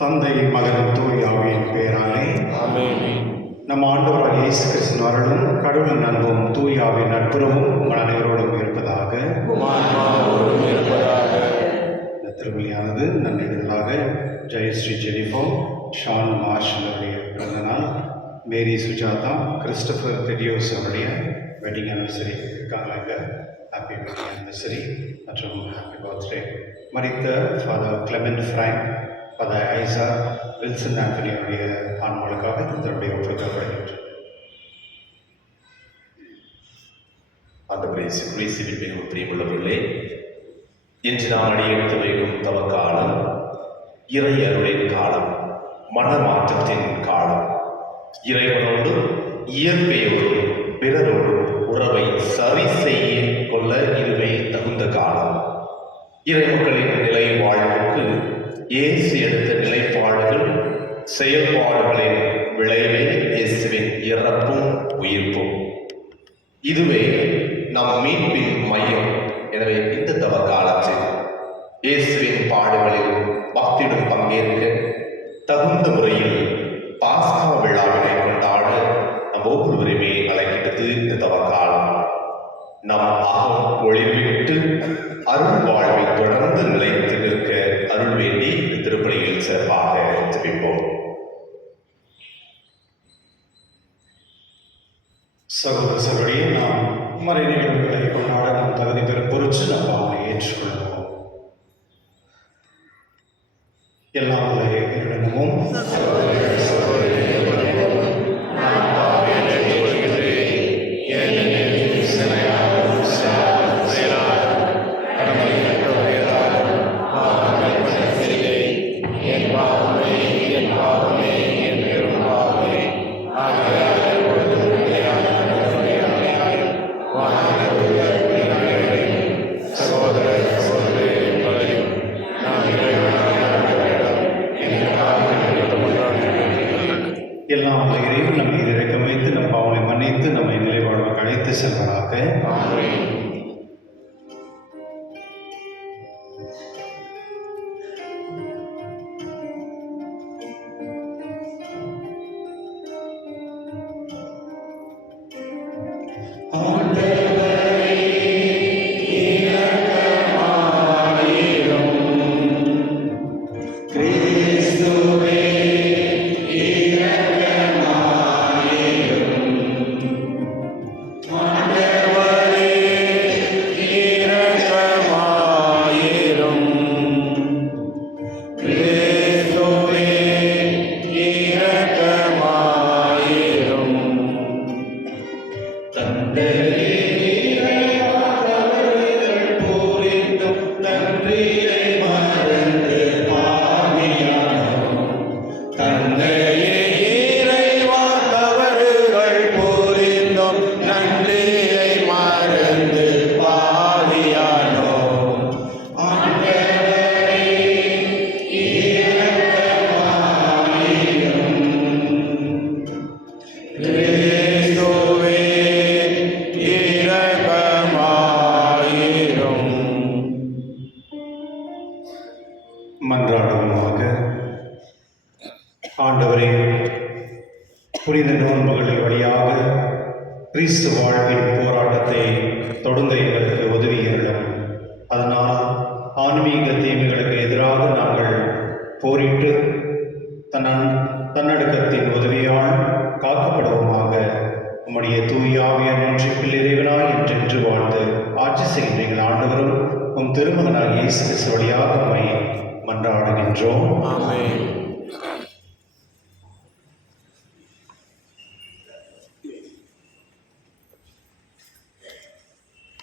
தந்தை மகன் தூய் ஆவியின் பெயராலே நம் ஆண்டவராகிய இயேசு கிறிஸ்துவின் அருளும் கடவுளின் அன்பும் தூய் ஆவியின் நட்புறவும் உங்கள் அனைவரோடும் இருப்பதாக. இந்த திருவிழியானது நன்றிதலாக ஜெயஸ்ரீ ஜெனிஃபோ ஷான் மார்ஷ் அவருடைய பிறந்த நாள், மேரி சுஜாதா கிறிஸ்டபர் தெடியோஸ் அவருடைய வெட்டிங் அனிவர்சரி இருக்காங்க. ஹாப்பி வெட்டிங் அனிவர்சரி மற்றும் ஹாப்பி பர்த்டே. மரித்த ஃபாதர் கிளெமெண்ட் ஃப்ராங்க், ஃபாதர் ஐசா வில்சன் ஆண்டனி அவருடைய ஆன்மாவுக்காக தன்னுடைய ஒப்புக்கப்படுகின்றது. ஆண்டவரே கிறிஸ்துவின் மிகவும் பிரியமுள்ளவர்களே, இன்று நாம் அடியெடுத்து வைக்கும் தவக்காலம் இறை அருளின் காலம், மனமாற்றத்தின் காலம். இறைவனோடு இயற்கையோடு பிறரோடு உறவை சரி செய்ய கொள்ள இதுவே தகுந்த காலம். இறைமக்களின் நிலை வாழ்வுக்கு இயேசு எடுத்த நிலைப்பாடுகள் செயல்பாடுகளின் விளைவே இயேசுவின் இறப்பும் உயிர்ப்பும். இதுவே நம் மீட்பின் மையம். எனவே இந்த தவ காலத்தில் இயேசுவின் பாடுகளில் பக்தியுடன் பங்கேற்க தகுந்த முறையில் பாஸ்கா விழாவினை கொண்டாட நம் ஒவ்வொருவருமே அழைக்கின்றது இந்த தவ காலம். நம் அகம் ஒளிர்விட்டு அருள் வாழ்வில் தொடர்ந்து நிலைத்து நிற்க அருள் வேண்டி திருப்பலியில் சிறப்பாக ஜெபிப்போம். சகோதர சகோதரியே, நாம் மறை நிகழ்வுகளை கொண்டாட நாம் தகுதி பெறும் பொருட்சு நம்ம அவனை ஏற்றுக்கொள்வோம். எல்லாம் இடமும் எல்லாம் இறைவன் நம்மை இறக்கம் வைத்து நம் பாவனை மன்னித்து நம்மை நிலைவாழ்வுக்கு அழைத்து செல்வதாக. மன்றாடுவோமாக. புனித நோன்புகளின் வழியாக கிறிஸ்து வாழ்வின் போராட்டத்தை தொடங்க எங்களுக்கு உதவியருளும். அதனால் ஆன்மீக தீமைகளுக்கு எதிராக நாங்கள் போரிட்டு தன்னடக்கத்தின் உதவியால் காக்கப்படுவோமாக. உம்முடைய தூய ஆவியார் ஒன்றிப்பில் இறைவனாய் என்றென்று வாழ்ந்து ஆட்சி செய்கின்றீர்கள் ஆண்டவரும் உம் திருமகனாக இயேசு கிறிஸ்து வழியாக உம்மை மன்றாடுகின்றோம். ஆமென்.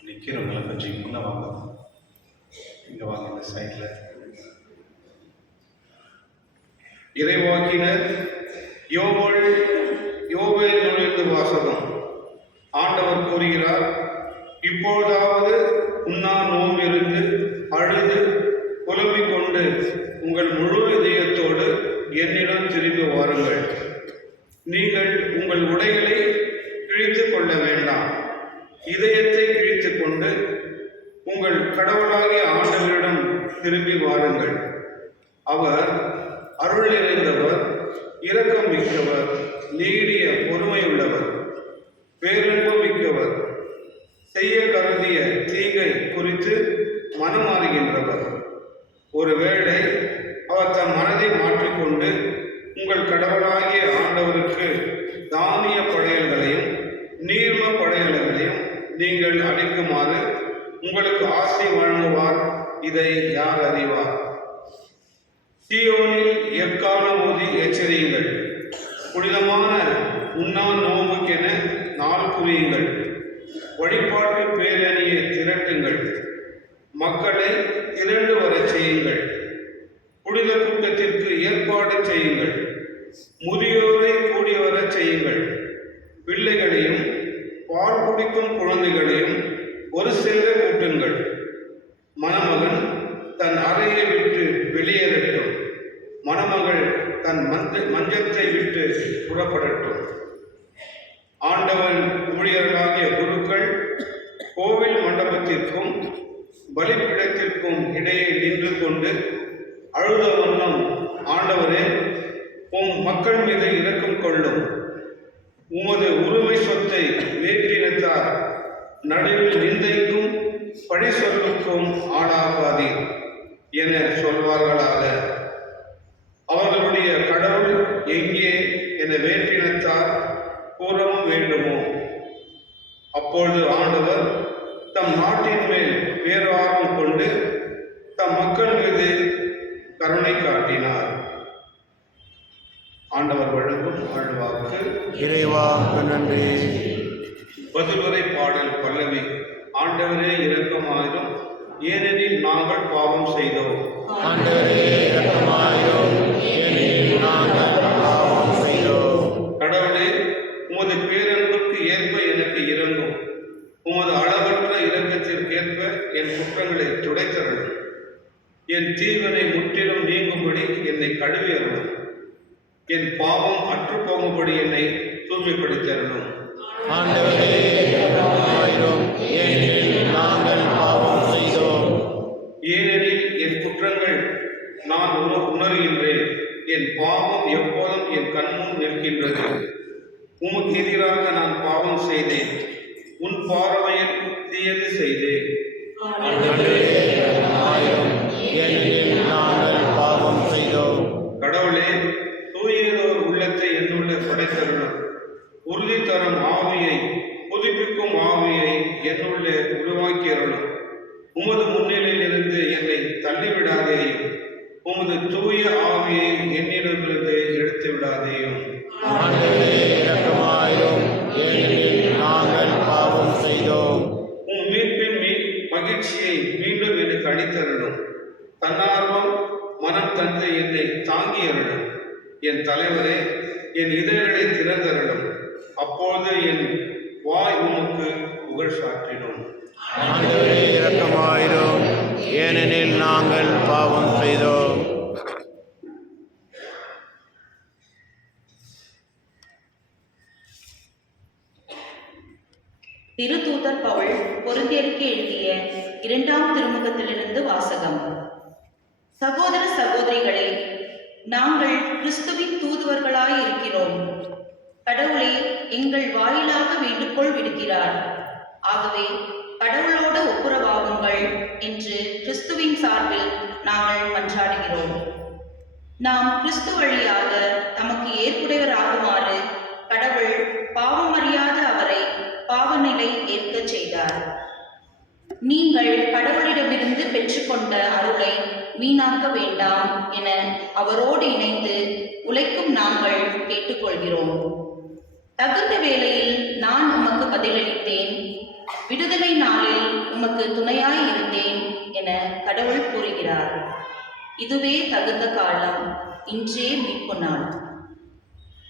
நிற்கிறவங்களை கொஞ்சம் முன்ன வாங்க, இங்க வாங்க, இந்த சைட்ல. இறைவாக்கினர் யோவேல் நுழைந்து வாசகம். ஆண்டவர் கூறுகிறார், இப்பொழுதாவது உண்ணா நோம்பிருந்து அழுது புலம்பிக் கொண்டு உங்கள் முழு இதயத்தோடு என்னிடம் திரும்பி வாருங்கள். நீங்கள் உங்கள் உடைகளை கிழித்துக் கொள்ள வேண்டாம், இதயத்தை கிழித்துக் கொண்டு உங்கள் கடவுளாகிய ஆண்டவரிடம் திரும்பி வாருங்கள். அவர் அருள் நிறைந்தவர், இரக்கம் மிக்கவர், நீடிய பொறுமையுள்ளவர், பேரன்பு மிக்கவர், செய்ய கருதிய தீங்கை குறித்து மனமாறுகின்றவர். ஒருவேளை அவர் தம் மனதை மாற்றிக்கொண்டு உங்கள் கடவுளாகிய ஆண்டவருக்கு தானிய படையல்களையும் நீர்ம படையல்களையும் நீங்கள் அளிக்குமாறு உங்களுக்கு ஆசை வழங்குவார். இதை யார் அறிவார்? சீயோனில் எக்காலம் ஊதி எச்சரியுங்கள், புனிதமான உண்ணா நோம்புக்கென நாள் குறியுங்கள், வழிபாட்டு பேரணியை திரட்டுங்கள், மக்களை திரண்டு வரச் செய்யுங்கள், புனித கூட்டத்திற்கு ஏற்பாடு செய்யுங்கள், முதியோரை கூடி வரச் செய்யுங்கள், பிள்ளைகளையும் பால் குடிக்கும் குழந்தைகளையும் ஒரு சேர கூட்டுங்கள். மணமகன் தன் அறையை விட்டு வெளியேறட்டும், மணமகள் தன் மஞ்சத்தை விட்டு புறப்படட்டும். ஆண்டவன் ஊழியர்களாகிய குருக்கள் கோவில் மண்டபத்திற்கும் பலிபீடத்திற்கும் இடையே நின்று கொண்டு அழுத வண்ணம், ஆண்டவரே, உம் மக்கள் மீது இரக்கம் கொள்ளும், உமது உரிமை சொத்தை வேற்றினத்தார் நடுவில் நிந்தைக்கும் பழி சொல்லுக்கும் ஆளாகாதீர் என சொல்வார்களாக. அவர்களுடைய கடவுள் எங்கே என வேற்றினத்தார் கூறவும் வேண்டுமோ? அப்பொழுது ஆண்டவர் தம் நாட்டின் மேல் பேரார்வம் கொண்டு தம் மக்கள் மீது கருணை காட்டினார். ஆண்டவர் வழங்கும் அருள்வாக்கு. இறைவாக்கு நன்றி. பதிலுரை பாடல் பல்லவி. ஆண்டவரே இரக்கமாயிரும், ஏனெனில் நாங்கள் பாவம் செய்தோம். ஆண்டவரே இரக்கமாயிரும், ஏனெனில் நாங்கள் பாவம் செய்தோம். கடவுளே, உமது பேரன்புக்கு ஏற்ப எனக்கு இரங்கும், உமது அளவற்ற இரக்கத்திற்கேற்ப என் குற்றங்களை துடைத்தருளும். என் தீவனை முற்றிலும் நீங்கும்படி என்னை கழுவி அருளும், என் பாவம் அற்றுப்போகும்படி என்னை தூய்மைப்படுத்தருளும். ஆண்டவரே இரக்கமாயிரும், ஏனெனில் நாங்கள் பாவம் செய்தோம். ஏனெனில் என் குற்றங்கள் நான் உணர்கின்றேன், என் பாவம் எப்போதும் என் கண்முன் நிற்கின்றது. உமக்கு எதிராக நான் பாவம் செய்தேன், உன் பார்வையில் தீயது செய்தேன். ஆண்டவரே இரக்கமாயிரும், ஏனெனில் நாங்கள் பாவம் செய்தோம். கடவுளே, தூயதோர் உள்ளத்தை என்னுள்ள படைத்தருளும், உறுதி தரும் ஆவியை, புதுப்பிக்கும் ஆவியை என்னுள்ளே உருவாக்கியருளும். உமது முன்னிலையில் இருந்து என்னை தள்ளிவிடாதேயும், உமது தூய ஆவியை என்னிடமிருந்து எடுத்து விடாதேயும். ஆண்டவரே இரக்கமாயிரும், ஏனெனில் நாங்கள் பாவம் செய்தோம். உம் மீட்பின் மகிழ்ச்சியை மீண்டும் எனக்கு அளித்தருளும். தன்னார்வம் மனம் தந்து என்னை தாங்கியருளும். என் தலைவரே, என் இதழ்களை திறந்தருளும், அப்போது என் வாய் உமக்கு புகழ் சாற்றிடும். ஆண்டவரே இரக்கமாயிரும், ஏனெனில் நாங்கள் பாவம் செய்தோம். திருத்தூதர் பவுல் கொரிந்தியருக்கு எழுதிய 2ஆம் திருமுகத்திலிருந்து வாசகம். சகோதர சகோதரிகளே, நாங்கள் கிறிஸ்துவின் தூதுவர்களாய் இருக்கிறோம். கடவுளே எங்கள் வாயிலாக வேண்டுகோள் விடுக்கிறார். ஆகவே கடவுளோடு ஒப்புரவாகுங்கள் என்று கிறிஸ்துவின் சார்பில் நாங்கள் மன்றாடுகிறோம். நாம் கிறிஸ்து வழியாக தமக்கு ஏற்புடையவராகுமாறு கடவுள் பாவமறியாத அவரை பாவநிலை ஏற்கச் செய்தார். நீங்கள் கடவுளிடமிருந்து பெற்றுக்கொண்ட அருளை வீணாக்க வேண்டாம் என அவரோடு இணைந்து உழைக்கும் நாங்கள் கேட்டுக்கொள்கிறோம். தகுந்த வேளையில் நான் உமக்கு பதிலளித்தேன், விடுதலை நாளில் உமக்கு துணையாய் இருந்தேன் என கடவுள் கூறுகிறார். இதுவே தகுந்த காலம், இன்றே மீட்பு நாள்.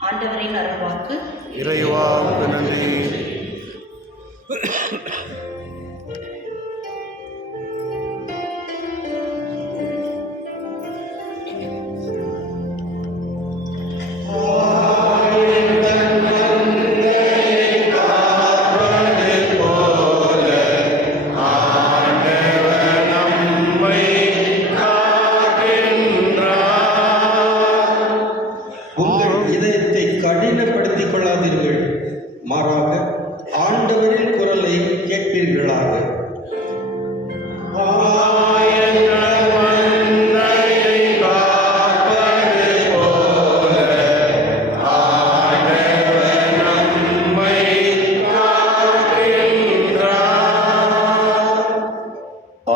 ஆண்டவரின் அருள்வாக்கு. இறைவா உமக்கு நன்றி. உங்கள் இதயத்தை கடினப்படுத்திக் கொள்ளாதீர்கள், மாறாக ஆண்டவரின் குரலை கேட்பீர்களாக.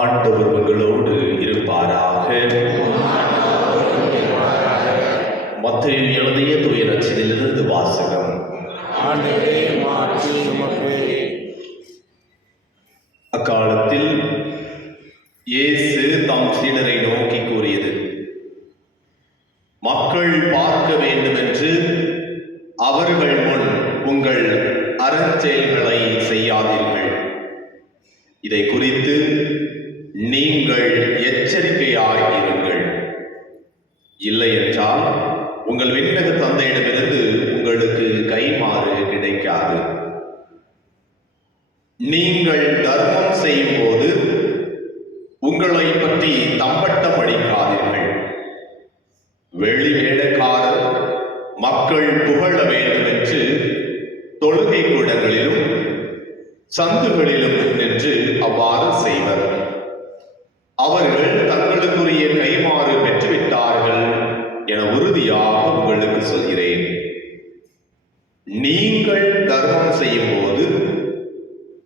ஆண்டவர் உங்களோடு இருப்பாராக. மத்தேயு எழுதிய தூய நற்செய்தியிலிருந்து வாசகம். ஆண்டவரே மாற்றி உமக்கு. அக்காலத்தில் இயேசு தம் சீடரை நோக்கி கூறியது, மக்கள் பார்க்க வேண்டுமென்று அவர்கள் முன் உங்கள் அறச்செயல்களை செய்யாதீர்கள். இதை குறித்து நீங்கள் எச்சரிக்கையாய் இருங்கள். இல்லையென்றால் உங்கள் விண்ணக தந்தையிடமிருந்து உங்களுக்கு கைமாறு கிடைக்காது. நீங்கள் தர்மம் செய்யும் போது உங்களை பற்றி தம்பட்டம் அடிக்காதீர்கள். வெளி வேடக்காரர் மக்கள் புகழ வேண்டும் என்று தொழுகை கூடங்களிலும் சந்துகளிலும் நின்று அவ்வாறு செய்வர். அவர்கள் தங்களுக்குரிய கைமாறு பெற்றுவிட்டார்கள் என உறுதியாக உங்களுக்கு சொல்கிறேன். நீங்கள் தர்மம் செய்யும் போது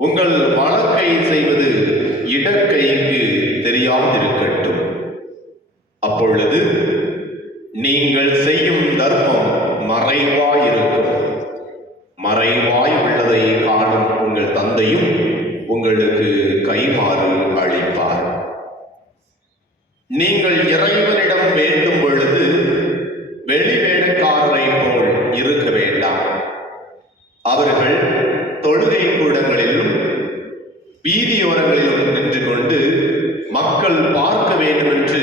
உங்கள் வலக்கை செய்வது இடக்கைக்கு தெரியாதிருக்கட்டும். அப்பொழுது நீங்கள் செய்யும் தர்மம் மறைவாயிருக்கும். மறைவாய் உள்ளதை காணும் உங்கள் தந்தையும் உங்களுக்கு கைமாறு அளிப்பார். நீங்கள் இறைவனிடம் வேண்டும் பொழுது வெளிவேடக்காரரை போல் இருக்க வேண்டாம். அவர்கள் தொழுகை கூடங்களிலும் வீதியோரங்களிலும் நின்று கொண்டு மக்கள் பார்க்க வேண்டும் என்று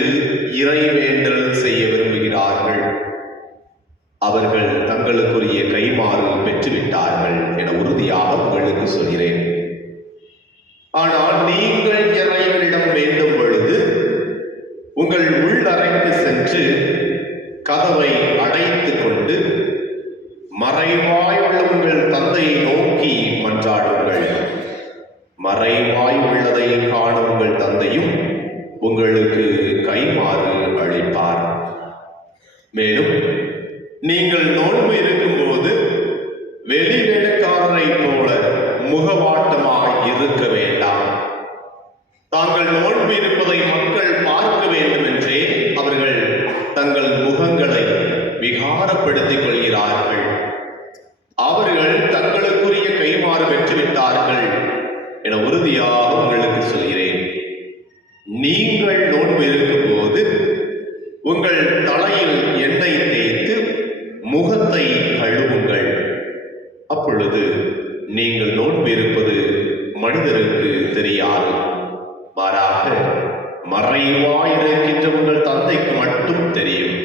இறைவேண்டல் செய்ய விரும்புகிறார்கள். அவர்கள் தங்களுக்குரிய கைமாறு பெற்றுவிட்டார்கள் என உறுதியாக உங்களுக்கு சொல்கிறேன். ஆனால் நீங்கள் இறைவனிடம் வேண்டும் பொழுது உங்கள் உள்ளறைக்கு சென்று கதவை அடைத்துக் கொண்டு மறைவாய் உள்ள உங்கள் தந்தையை நோக்கி மன்றாடுங்கள். மறைவாய் உள்ளதை காணும் உங்கள் தந்தையும் உங்களுக்கு கைமாறு அளிப்பார். மேலும் நீங்கள் நோன்பு இருக்கும்போது வெளிவேடக்காரரை போல முகவாட்டமாய் இருக்க வேண்டாம். தாங்கள் நோன்பு இருப்பதை மக்கள் பார்க்க வேண்டும் என்றே அவர்கள் தங்கள் முகங்களை விகாரப்படுத்திக் கொள்கிறார்கள். அவர்கள் தங்களுக்குரிய கைமாறு பெற்றுவிட்டார்கள் என உறுதியாக உங்களுக்கு சொல்கிறேன். நீங்கள் நோன்பு இருக்கும்போது உங்கள் தலையில் எண்ணெய் தேய்த்து முகத்தை கழுவுங்கள். அப்பொழுது நீங்கள் நோன்பு இருப்பது மனிதருக்கு தெரியாது. மாறாக மறைவாய் இருக்கின்ற உங்கள் தந்தைக்கு மட்டும் தெரியும்.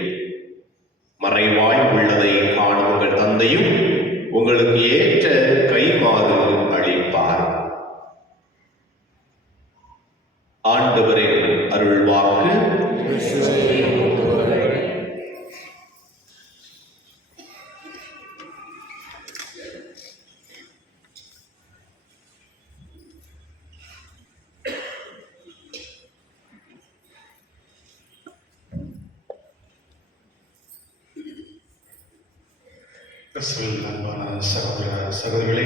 மறைவாய் உள்ளதை காணும் உங்கள் தந்தையும் உங்களுக்கு ஏற்ற கைமாறு அளிப்பார். ஆண்டவரின் அருள்வாக்கு. கிறிஸ்துவில் அன்பான சகோதர சகோதரிகளே,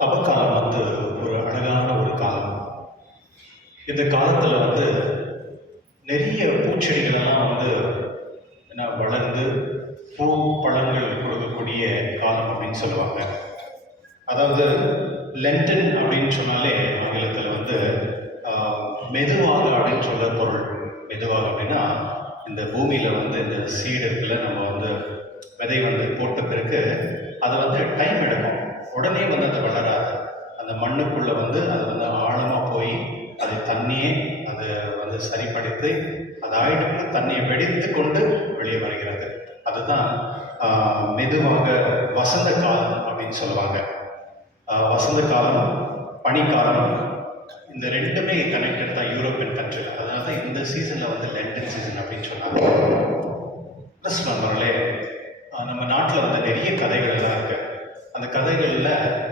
அவக்காலம் வந்து ஒரு அழகான ஒரு காலம். இந்த காலத்தில் வந்து நிறைய பூச்செடிகளெல்லாம் வந்து வளர்ந்து பூ பழங்கள் கொடுக்கக்கூடிய காலம் அப்படின்னு சொல்லுவாங்க. அதாவது லென்டன் அப்படின்னு சொன்னாலே ஆங்கிலத்தில் வந்து மெதுவாக அப்படின்னு சொல்ல பொருள். மெதுவாக அப்படின்னா இந்த பூமியில் வந்து இந்த சீடு இருக்குல்ல, நம்ம வந்து விதை வந்து போட்ட பிறகு அது வந்து டைம் எடுக்கும். உடனே வந்து அது வளராது. அந்த மண்ணுக்குள்ளே வந்து அது வந்து ஆழமாக போய் அது தண்ணியே அது வந்து சரிப்படுத்தி அது ஆயிட்டு தண்ணியை வெடித்து கொண்டு வெளியே வருகிறது. அதுதான் மெதுவாக வசந்த காலம் அப்படின்னு சொல்லுவாங்க. வசந்த காலம், பனிக்காலம், இந்த ரெண்டுமே கனெக்டட் தான் யூரோப்பியன் கண்ட்ரி. அதனால தான் இந்த சீசனில் வந்து லென்டன் சீசன் அப்படின்னு சொன்னாங்க. ப்ளஸ் நம்மளே நம்ம நாட்டில் வந்து நிறைய கதைகள்லாம் இருக்குது. அந்த கதைகளில்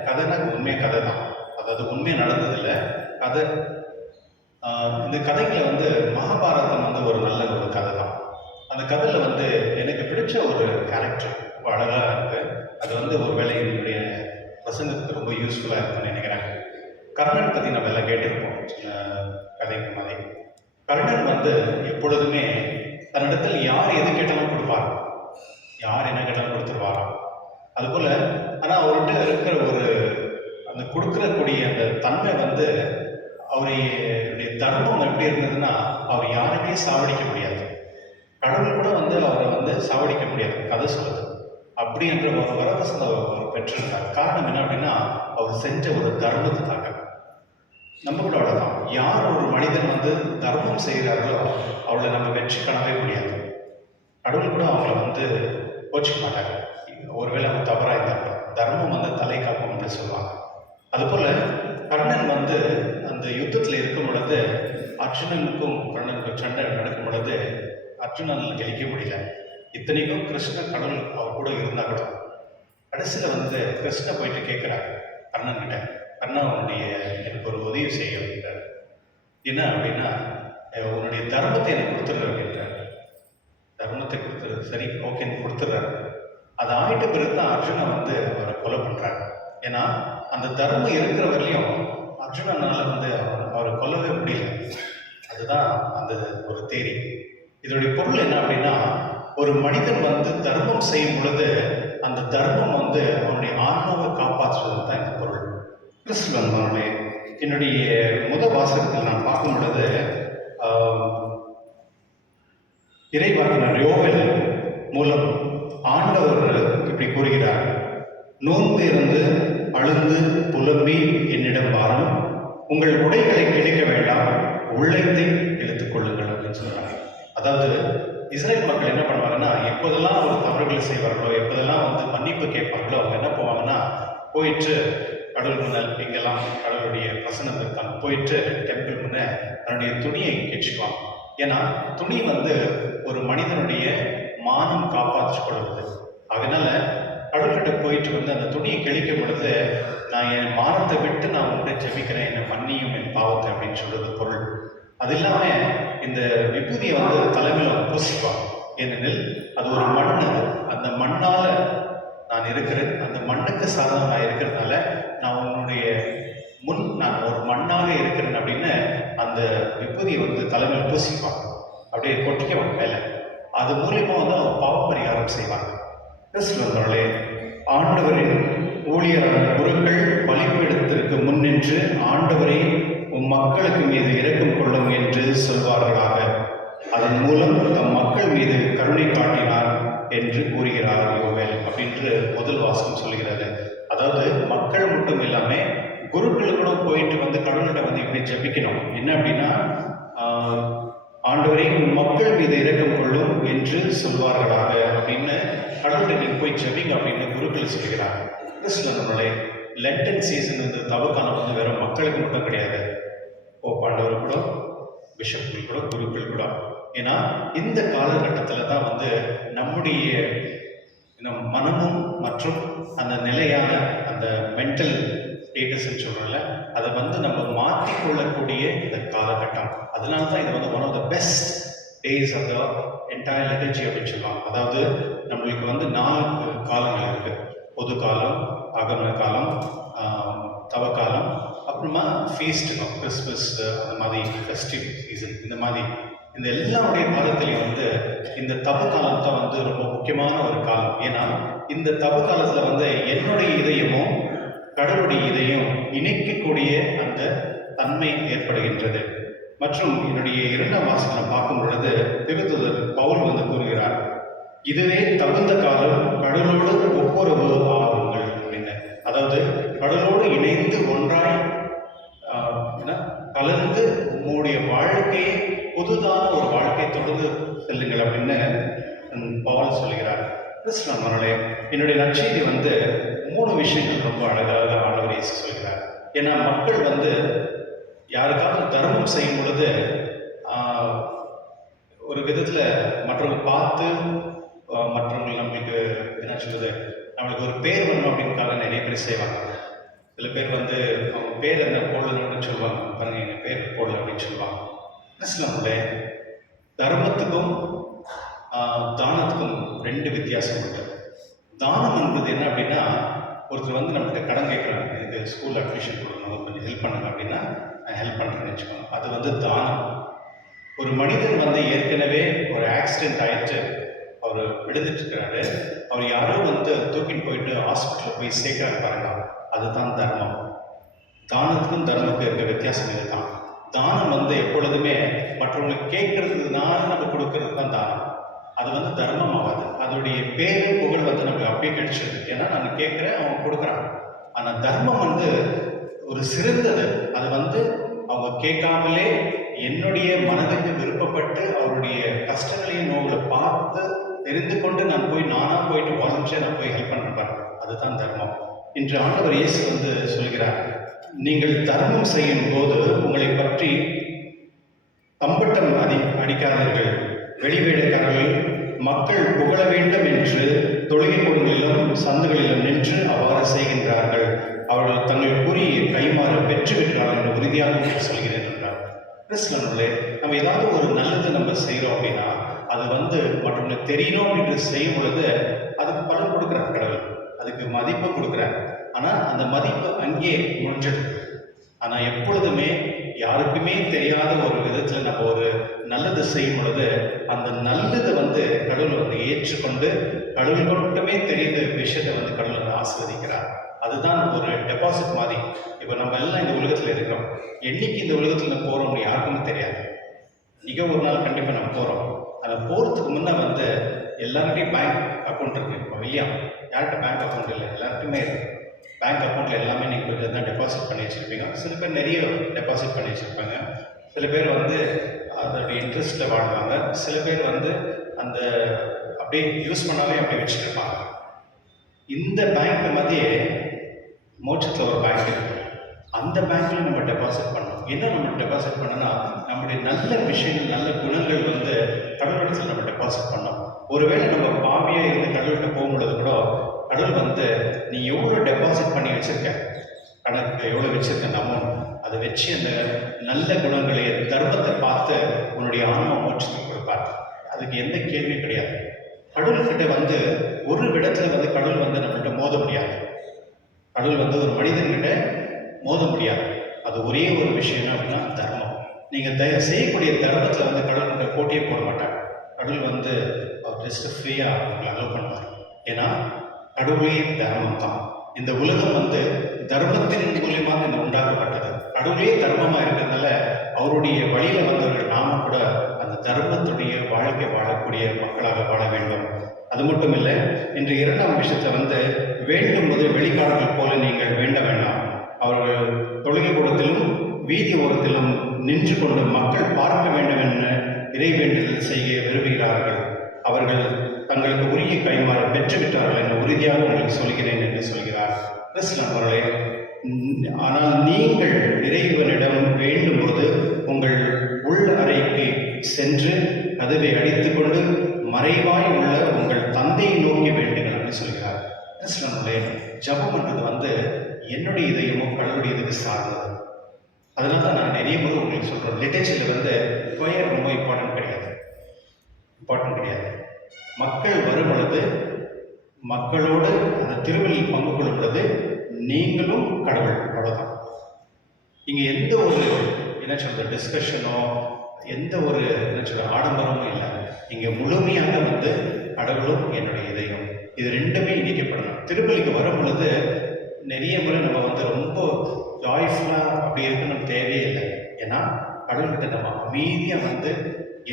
கதைனா உண்மை கதை தான், அதாவது உண்மை நடந்ததில்லை கதை. இந்த கதைகளை வந்து மகாபாரதம் வந்து ஒரு நல்ல ஒரு கதை தான். அந்த கதையில் வந்து எனக்கு பிடிச்ச ஒரு கேரக்டர் அழகாக இருக்குது. அது வந்து ஒரு வேளை என்னுடைய பிரசங்கத்துக்கு ரொம்ப யூஸ்ஃபுல்லாக இருக்குன்னு நினைக்கிறேன். கர்ணன் பற்றி நம்ம எல்லாம் கேட்டிருப்போம் சின்ன கதைக்கு மாதிரி. கர்ணன் வந்து எப்பொழுதுமே தன்னிடத்தில் யார் எது கேட்டாலும் கொடுப்பார், யார் என்ன கேட்டாலும் கொடுத்துருவாராம். அதுபோல் ஆனால் அவர்கிட்ட இருக்கிற ஒரு அந்த கொடுக்கக்கூடிய அந்த தன்மை வந்து அவருடைய தர்மம் எப்படி இருந்ததுன்னா, அவர் யாருமே சாவடிக்க முடியாது. கடவுள் கூட வந்து அவரை வந்து சாவடிக்க முடியாது கதை சொல்லுது. அப்படி என்ற ஒரு வரவசத்தை அவர் பெற்றிருந்தார். காரணம் என்ன அப்படின்னா, அவர் செஞ்ச ஒரு தர்மத்துக்காக. நம்ம கூட அவ்வளோதான். யார் ஒரு மனிதன் வந்து தர்மம் செய்கிறார்களோ அவளை நம்ம வெற்றி காணவே முடியாது. கடவுள் கூட அவங்கள வந்து கோச்சிக்க மாட்டாங்க. ஒருவேளை அவங்க தவறாக இருந்தாங்க. தர்மம் வந்து தலை காப்போம் அப்படின்னு சொல்லுவாங்க. அதுபோல் கர்ணன் வந்து அந்த யுத்தத்தில் இருக்கும் பொழுது அர்ஜுனனுக்கும் கர்ணனுக்கும் சண்டை நடக்கும் பொழுது அர்ஜுனன் ஜெயிக்க முடியல. இத்தனைக்கும் கிருஷ்ண கடவுள் அவர் கூட இருந்தால் கூட கடைசியில் வந்து கிருஷ்ண போயிட்டு கேட்குறாரு கர்ணன் கிட்ட, கர்ணா உன்னுடைய எனக்கு ஒரு உதவி செய்ய அப்படின்றார். என்ன அப்படின்னா, உன்னுடைய தர்மத்தை எனக்கு கொடுத்துட்ற அப்படின்றார். தர்மத்தை கொடுத்துரு, சரி ஓகேன்னு கொடுத்துட்றாரு. அது ஆயிட்ட பிறகு தான் அர்ஜுனன் வந்து அவரை கொலை பண்ணுறாரு. ஏன்னா அந்த தர்மம் இருக்கிற வரையும் அர்ஜுனனால் வந்து அவரை கொல்லவே முடியல. அதுதான் அந்த ஒரு தேரி. இதனுடைய பொருள் என்ன அப்படின்னா, ஒரு மனிதன் வந்து தர்மம் செய்யும் பொழுது அந்த தர்மம் வந்து அவனுடைய ஆன்மாவை காப்பாற்றுறது தான் இந்த பொருள். கிறிஸ்துவே, என்னுடைய முதல் வாசகத்தில் நான் பார்க்கும் பொழுது இறைவாக்கினர் யோவேல் மூலம் ஆண்டவர் இப்படி கூறுகிறார், நோன்பு இருந்து அழுந்து புலம்பி என்னிடம் வாரும், உங்கள் உடைகளை கிழிக்க வேண்டாம், உள்ளத்தை இழுத்துக் கொள்ளுங்கள் அப்படின்னு சொல்றாங்க. அதாவது இஸ்ரேல் மக்கள் என்ன பண்ணுவாங்கன்னா, எப்போதெல்லாம் ஒரு தவறுகள் செய்வார்களோ, எப்போதெல்லாம் வந்து மன்னிப்பு கேட்பார்களோ, அவங்க என்ன போவாங்கன்னா, போயிட்டு கடவுள் முன்னால் இங்கெல்லாம் கடவுளுடைய பிரசனம் இருக்காங்க, போயிட்டு டெம்பிள் முன்ன தன்னுடைய துணியை கிழிச்சுக்குவாங்க. ஏன்னா துணி வந்து ஒரு மனிதனுடைய மானம் காப்பாற்றி கொள்வது. அதனால கடவுள்கிட்ட போயிட்டு வந்து அந்த துணியை கிழிக்கும் பொழுது, நான் என் மானத்தை விட்டு நான் உங்கள்கிட்ட ஜெபிக்கிறேன், என்னை மன்னியும் என் பாவத்தை அப்படின்னு சொல்றது பொருள். அது இல்லாமல் இந்த விபூதியை வந்து தலைமையில் பூசிப்பான். ஏனெனில் அது ஒரு மண், அந்த மண்ணால் நான் இருக்கிறேன், அந்த மண்ணுக்கு சாதனம் நான் இருக்கிறதுனால நான் உன்னுடைய முன் நான் ஒரு மண்ணாக இருக்கிறேன் அப்படின்னு அந்த விபூதியை வந்து தலைமையில் பூசிப்பான், அப்படியே கொட்டிக்குவாங்க மேலே. அது மூலியமாக வந்து அவங்க பாவ பரிகாரம் செய்வாங்க. கிறிஸ்துவர்களே, ஆண்டவரின் ஊழியரான குருக்கள் பலிபீடத்திற்கு முன் நின்று ஆண்டவரை உம் மக்களுக்கு மீது இரக்கம் கொள்ளும் என்று சொல்வார்களாக. அதன் மூலம் தம் மக்கள் மீது கருணை காட்டினார் என்று கூறுகிறார் யோவேல் அப்படின்று முதல் வாசகம் சொல்கிறது. அதாவது மக்கள் மட்டும் இல்லாமல் குருக்கள் கூட போயிட்டு வந்து கடவுள்கிட்ட வந்து இப்படி ஜெபிக்கணும். என்ன அப்படின்னா, ஆண்டவரை உன் மக்கள் மீது இரக்கம் கொள்ளும் என்று சொல்வார்களாக அப்படின்னு கடவுளை நீங்கள் போய் ஜெபிங்க அப்படின்னு குருக்கள் சொல்கிறார். கிறிஸ்துவர்களே, லென்டன் சீசன் இந்த தவக்காலம் வந்து வெறும் மக்களுக்கு மட்டும் கிடையாது. பாண்டவர் கூட, பிஷப்புகள் கூட, குருக்கள் கூட. ஏன்னா இந்த காலகட்டத்தில் தான் வந்து நம்முடைய மனமும் மற்றும் அந்த நிலையான அந்த மென்டல் ஸ்டேட்டஸ் சொல்கிறோம்ல, அதை வந்து நம்ம மாற்றிக்கொள்ளக்கூடிய இந்த காலகட்டம். அதனால தான் இது வந்து one of the best days of the entire liturgy அப்படின்னு சொல்லுவாங்க. அதாவது நம்மளுக்கு வந்து 4 காலங்கள் இருக்குது. பொது காலம், ஆகம காலம், தவக்காலம், அப்புறமா ஃபீஸ்ட்டுக்கும் கிறிஸ்மஸ் அந்த மாதிரி ஃபெஸ்டிவ் சீசன், இந்த மாதிரி இந்த எல்லாருடைய காலத்திலையும் வந்து இந்த தப காலம் தான் வந்து ரொம்ப முக்கியமான ஒரு காலம். ஏன்னா இந்த தப காலத்தில் வந்து என்னுடைய இதயமும் கடவுளுடைய இதயம் இணைக்கக்கூடிய அந்த தன்மை ஏற்படுகின்றது. மற்றும் என்னுடைய 2ஆம் வாசகம் பார்க்கும் பொழுது திருத்தூதர் பவுல் வந்து கூறுகிறார், இதுவே தகுந்த காலம், கடவுளோடு ஒப்புரவு ஆகுங்கள் அப்படின்னு. அதாவது கடவுளோடு இணைந்து ஒன்றாய் கலந்து உங்களுடைய வாழ்க்கையை புதுதான ஒரு வாழ்க்கையை தொடர்ந்து செல்லுங்கள் அப்படின்னு பவுல் சொல்கிறார். கிறிஸ்தவர்களே, என்னுடைய நற்செய்தி வந்து 3 விஷயங்கள் ரொம்ப அழகாக ஆண்டவர் இயேசு சொல்கிறார். ஏன்னா மக்கள் வந்து யாருக்காவது தர்மம் செய்யும் பொழுது ஒரு விதத்தில் மற்றவங்க பார்த்து மற்றவங்க நம்மளுக்கு என்ன சொல்றது, நம்மளுக்கு ஒரு பேர் வரணும் அப்படின்றதுக்காக நிறைய பேர் செய்வாங்க. சில பேர் வந்து அவங்க பேர் என்ன போடணும்னு சொல்லுவாங்க, பாருங்க எங்கள் பேர் போடல அப்படின்னு சொல்லுவாங்க. நம்மளே தர்மத்துக்கும் தானத்துக்கும் 2 வித்தியாசம் உண்டு. தானம் என்பது என்ன அப்படின்னா, ஒருத்தர் வந்து நம்மகிட்ட கடன் கேட்குறாங்க, எனக்கு ஸ்கூல் அட்மிஷன் கொடுக்கணும், கொஞ்சம் ஹெல்ப் பண்ணுங்க அப்படின்னா நான் ஹெல்ப் பண்ணுறேன்னு வச்சுக்கோங்க, அது வந்து தானம். ஒரு மனிதன் வந்து ஏற்கனவே ஒரு ஆக்சிடென்ட் ஆயிடுச்சு, அவர் விழுந்துட்டு இருக்கிறாரு, அவர் யாரோ வந்து தூக்கிட்டு போயிட்டு ஹாஸ்பிட்டலில் போய் சேர்க்கிறாங்க பாருங்க, அதுதான் தர்மம். தானத்துக்கும் தர்மத்துக்கும் இருக்க வித்தியாசம் இதுதான். தானம் வந்து எப்பொழுதுமே மற்றவங்களுக்கு கேட்கறதுனால நம்ம கொடுக்கறது தான் தானம். அது வந்து தர்மம் ஆகாது. அதோடைய பேரு புகழ் வந்து நமக்கு அப்படியே கிடைச்சிருக்கு. ஏன்னா நான் கேட்குறேன், அவங்க கொடுக்குறாங்க. ஆனால் தர்மம் வந்து ஒரு சிறந்தது. அது வந்து அவங்க கேட்காமலே என்னுடைய மனதுக்கு விருப்பப்பட்டு அவருடைய கஷ்டங்களையும் நோய்களை பார்த்து தெரிந்து கொண்டு நான் நானாக போயிட்டு வாலண்டியர் நான் போய் ஹெல்ப் பண்ணுறேன். அதுதான் தர்மம். இன்று ஆண்டவர் இயேசு வந்து சொல்கிறார், நீங்கள் தர்மம் செய்யும் போது உங்களை பற்றி தம்பட்டம் அடிக்காதீர்கள். வெளிவேடக்காரர்கள் மக்கள் புகழ வேண்டும் என்று தொழுகை கூடங்களிலும் சந்துகளிலும் நின்று அவ்வாறு செய்கின்றார்கள். அவர்கள் தங்கள் கூறிய கைமாறு பெற்று விட்டார்கள் என்று உறுதியாக சொல்கிறேன் என்றார். கிறிஸ்தவர்களே, நம்ம ஏதாவது ஒரு நல்லது நம்ம செய்கிறோம் அப்படின்னா அது வந்து மற்றவங்களுக்கு தெரியணும் அப்படின்னு செய்யும் பொழுது அதுக்கு பலன் கொடுக்குறார் கடவுள், அதுக்கு மதிப்பு கொடுக்குறார். ஆனால் அந்த மதிப்பு அங்கே முடிஞ்சது. ஆனால் எப்பொழுதுமே யாருக்குமே தெரியாத ஒரு விதத்தில் நம்ம ஒரு நல்லது செய்யும் பொழுது அந்த நல்லதை வந்து கடவுள் வந்து ஏற்றுக்கொண்டு கடவுள் மட்டுமே தெரிந்த விஷயத்தை வந்து கடவுள் வந்து ஆசீர்வதிக்கிறார். அதுதான் ஒரு டெபாசிட் மாதிரி. இப்போ நம்ம எல்லாம் இந்த உலகத்தில் இருக்கிறோம், என்னைக்கு இந்த உலகத்தில் நம்ம போகிறோம்னு யாருக்குமே தெரியாது. மிக ஒரு நாள் கண்டிப்பாக நம்ம போகிறோம். அதை போகிறதுக்கு முன்னே வந்து எல்லாருக்கிட்டையும் பேங்க் அக்கௌண்ட் இருக்குது. இப்போ இல்லையா, யார்கிட்ட பேங்க் அக்கௌண்ட் இல்லை, எல்லாருக்குமே இருக்குது. பேங்க் அக்கௌண்ட்டில் எல்லாமே நீங்கள் கொஞ்சம் தான் டெபாசிட் பண்ணி வச்சுருப்பீங்க. சில பேர் நிறைய டெபாசிட் பண்ணி வச்சுருப்பாங்க. சில பேர் வந்து அதோடைய இன்ட்ரெஸ்ட்டில் வாழ்வாங்க. சில பேர் வந்து அந்த அப்படியே யூஸ் பண்ணாலே அப்படியே வச்சுருப்பாங்க. இந்த பேங்க் மாதிரியே மோட்சத்தில் ஒரு பேங்க் இருக்குது. அந்த பேங்க்கில் நம்ம டெபாசிட் பண்ணணும். என்ன நம்ம டெபாசிட் பண்ணோன்னா நம்முடைய நல்ல விஷயங்கள், நல்ல குணங்கள் வந்து கடவுளிடத்தில் நம்ம டெபாசிட் பண்ணோம். ஒருவேளை நம்ம பாவியாக இருந்து கடவுள்கிட்ட போகும்பொழுது கூட கடவுள் வந்து நீ எவ்வளோ டெபாசிட் பண்ணி வச்சுருக்க, கணக்கு எவ்வளோ வச்சுருக்க அந்த அமௌண்ட், அதை வச்சு அந்த நல்ல குணங்களை தர்மத்தை பார்த்து உன்னுடைய ஆன்மா மோட்சத்துக்கு கொடுப்பார். அதுக்கு எந்த கேள்வியும் கிடையாது. கடவுள்கிட்ட வந்து ஒரு இடத்துல வந்து கடவுள் வந்து நம்மள்கிட்ட மோத முடியாது. கடவுள் வந்து ஒரு மனிதன்கிட்ட மோத முடியாது. அது ஒரே ஒரு விஷயம் என்ன அப்படின்னா தர்மம். நீங்கள் செய்யக்கூடிய தர்மத்தில் வந்து கடவுள்கிட்ட போட்டியே போட மாட்டாங்க. கடவுள் வந்து அவர் ஜஸ்ட் ஃப்ரீயாக உங்களை அலோவ் பண்ணுவார். ஏன்னா கடவுளே தர்மம் தான். இந்த உலகம் வந்து தர்மத்தின் மூலியமாக இந்த உண்டாக்கப்பட்டது. கடவுளே தர்மமாக இருக்கிறதுனால அவருடைய வழியில் வந்தவர்கள் நாம கூட அந்த தர்மத்துடைய வாழ்க்கை வாழக்கூடிய மக்களாக வாழ வேண்டும். அது மட்டும் இல்லை, இன்று 2ஆம் விஷயத்தை வந்து வேண்டும் போது வெளிக்காடுகள் போல நீங்கள் வேண்ட வேண்டாம். அவர்கள் தொழுகை கூடத்திலும் வீதி ஓரத்திலும் நின்று கொண்டு மக்கள் பார்க்க வேண்டும் என இறைவேண்டுதல் செய்ய விரும்புகிறார்கள். அவர்கள் தங்களுக்கு உரிய கைமாறு பெற்றுவிட்டார்கள் என உறுதியாக உங்களுக்கு சொல்கிறேன் என்று சொல்கிறார் கிறிஸ்தவர்களே. ஆனால் நீங்கள் இறைவனிடம் வேண்டும்போது உங்கள் உள் அறைக்கு சென்று கதவை அடித்துக்கொண்டு மறைவாய் உள்ள உங்கள் தந்தையை நோக்கி வேண்டுங்கள் என்று சொல்கிறார். கிறிஸ்தவர்களே, ஜபம் என்றது வந்து என்னுடைய இதயமும் கடவுளுடைய இதுக்கு சார்ந்தது. அதனால தான் நான் நிறைய முறை உங்களுக்கு சொல்கிறேன், லிட்டரேச்சரில் வந்து ப்ரேயர் ரொம்ப இம்பார்ட்டன்ட் கிடையாது. இம்பார்ட்டன்ட் கிடையாது. மக்கள் வரும் பொழுது மக்களோடு அந்த திருவள்ளியில் பங்கு கொள்ளும் பொழுது நீங்களும் கடவுள், அவ்வளோதான். இங்கே எந்த ஒரு என்ன சொல்ற டிஸ்கஷனோ எந்த ஒரு என்ன சொல்ற ஆடம்பரமும் இல்லை. இங்கே முழுமையாக வந்து கடவுளும் என்னுடைய இதயம், இது ரெண்டுமே இணைக்கப்படணும். திருப்பலிக்கு வரும் பொழுது நிறைய முறை நம்ம வந்து ரொம்ப ஜாய்ஃபுல்லாக அப்படி இருக்கணும் தேவையே இல்லை. ஏன்னா கடவுள்கிட்ட நம்ம அமைதியாக வந்து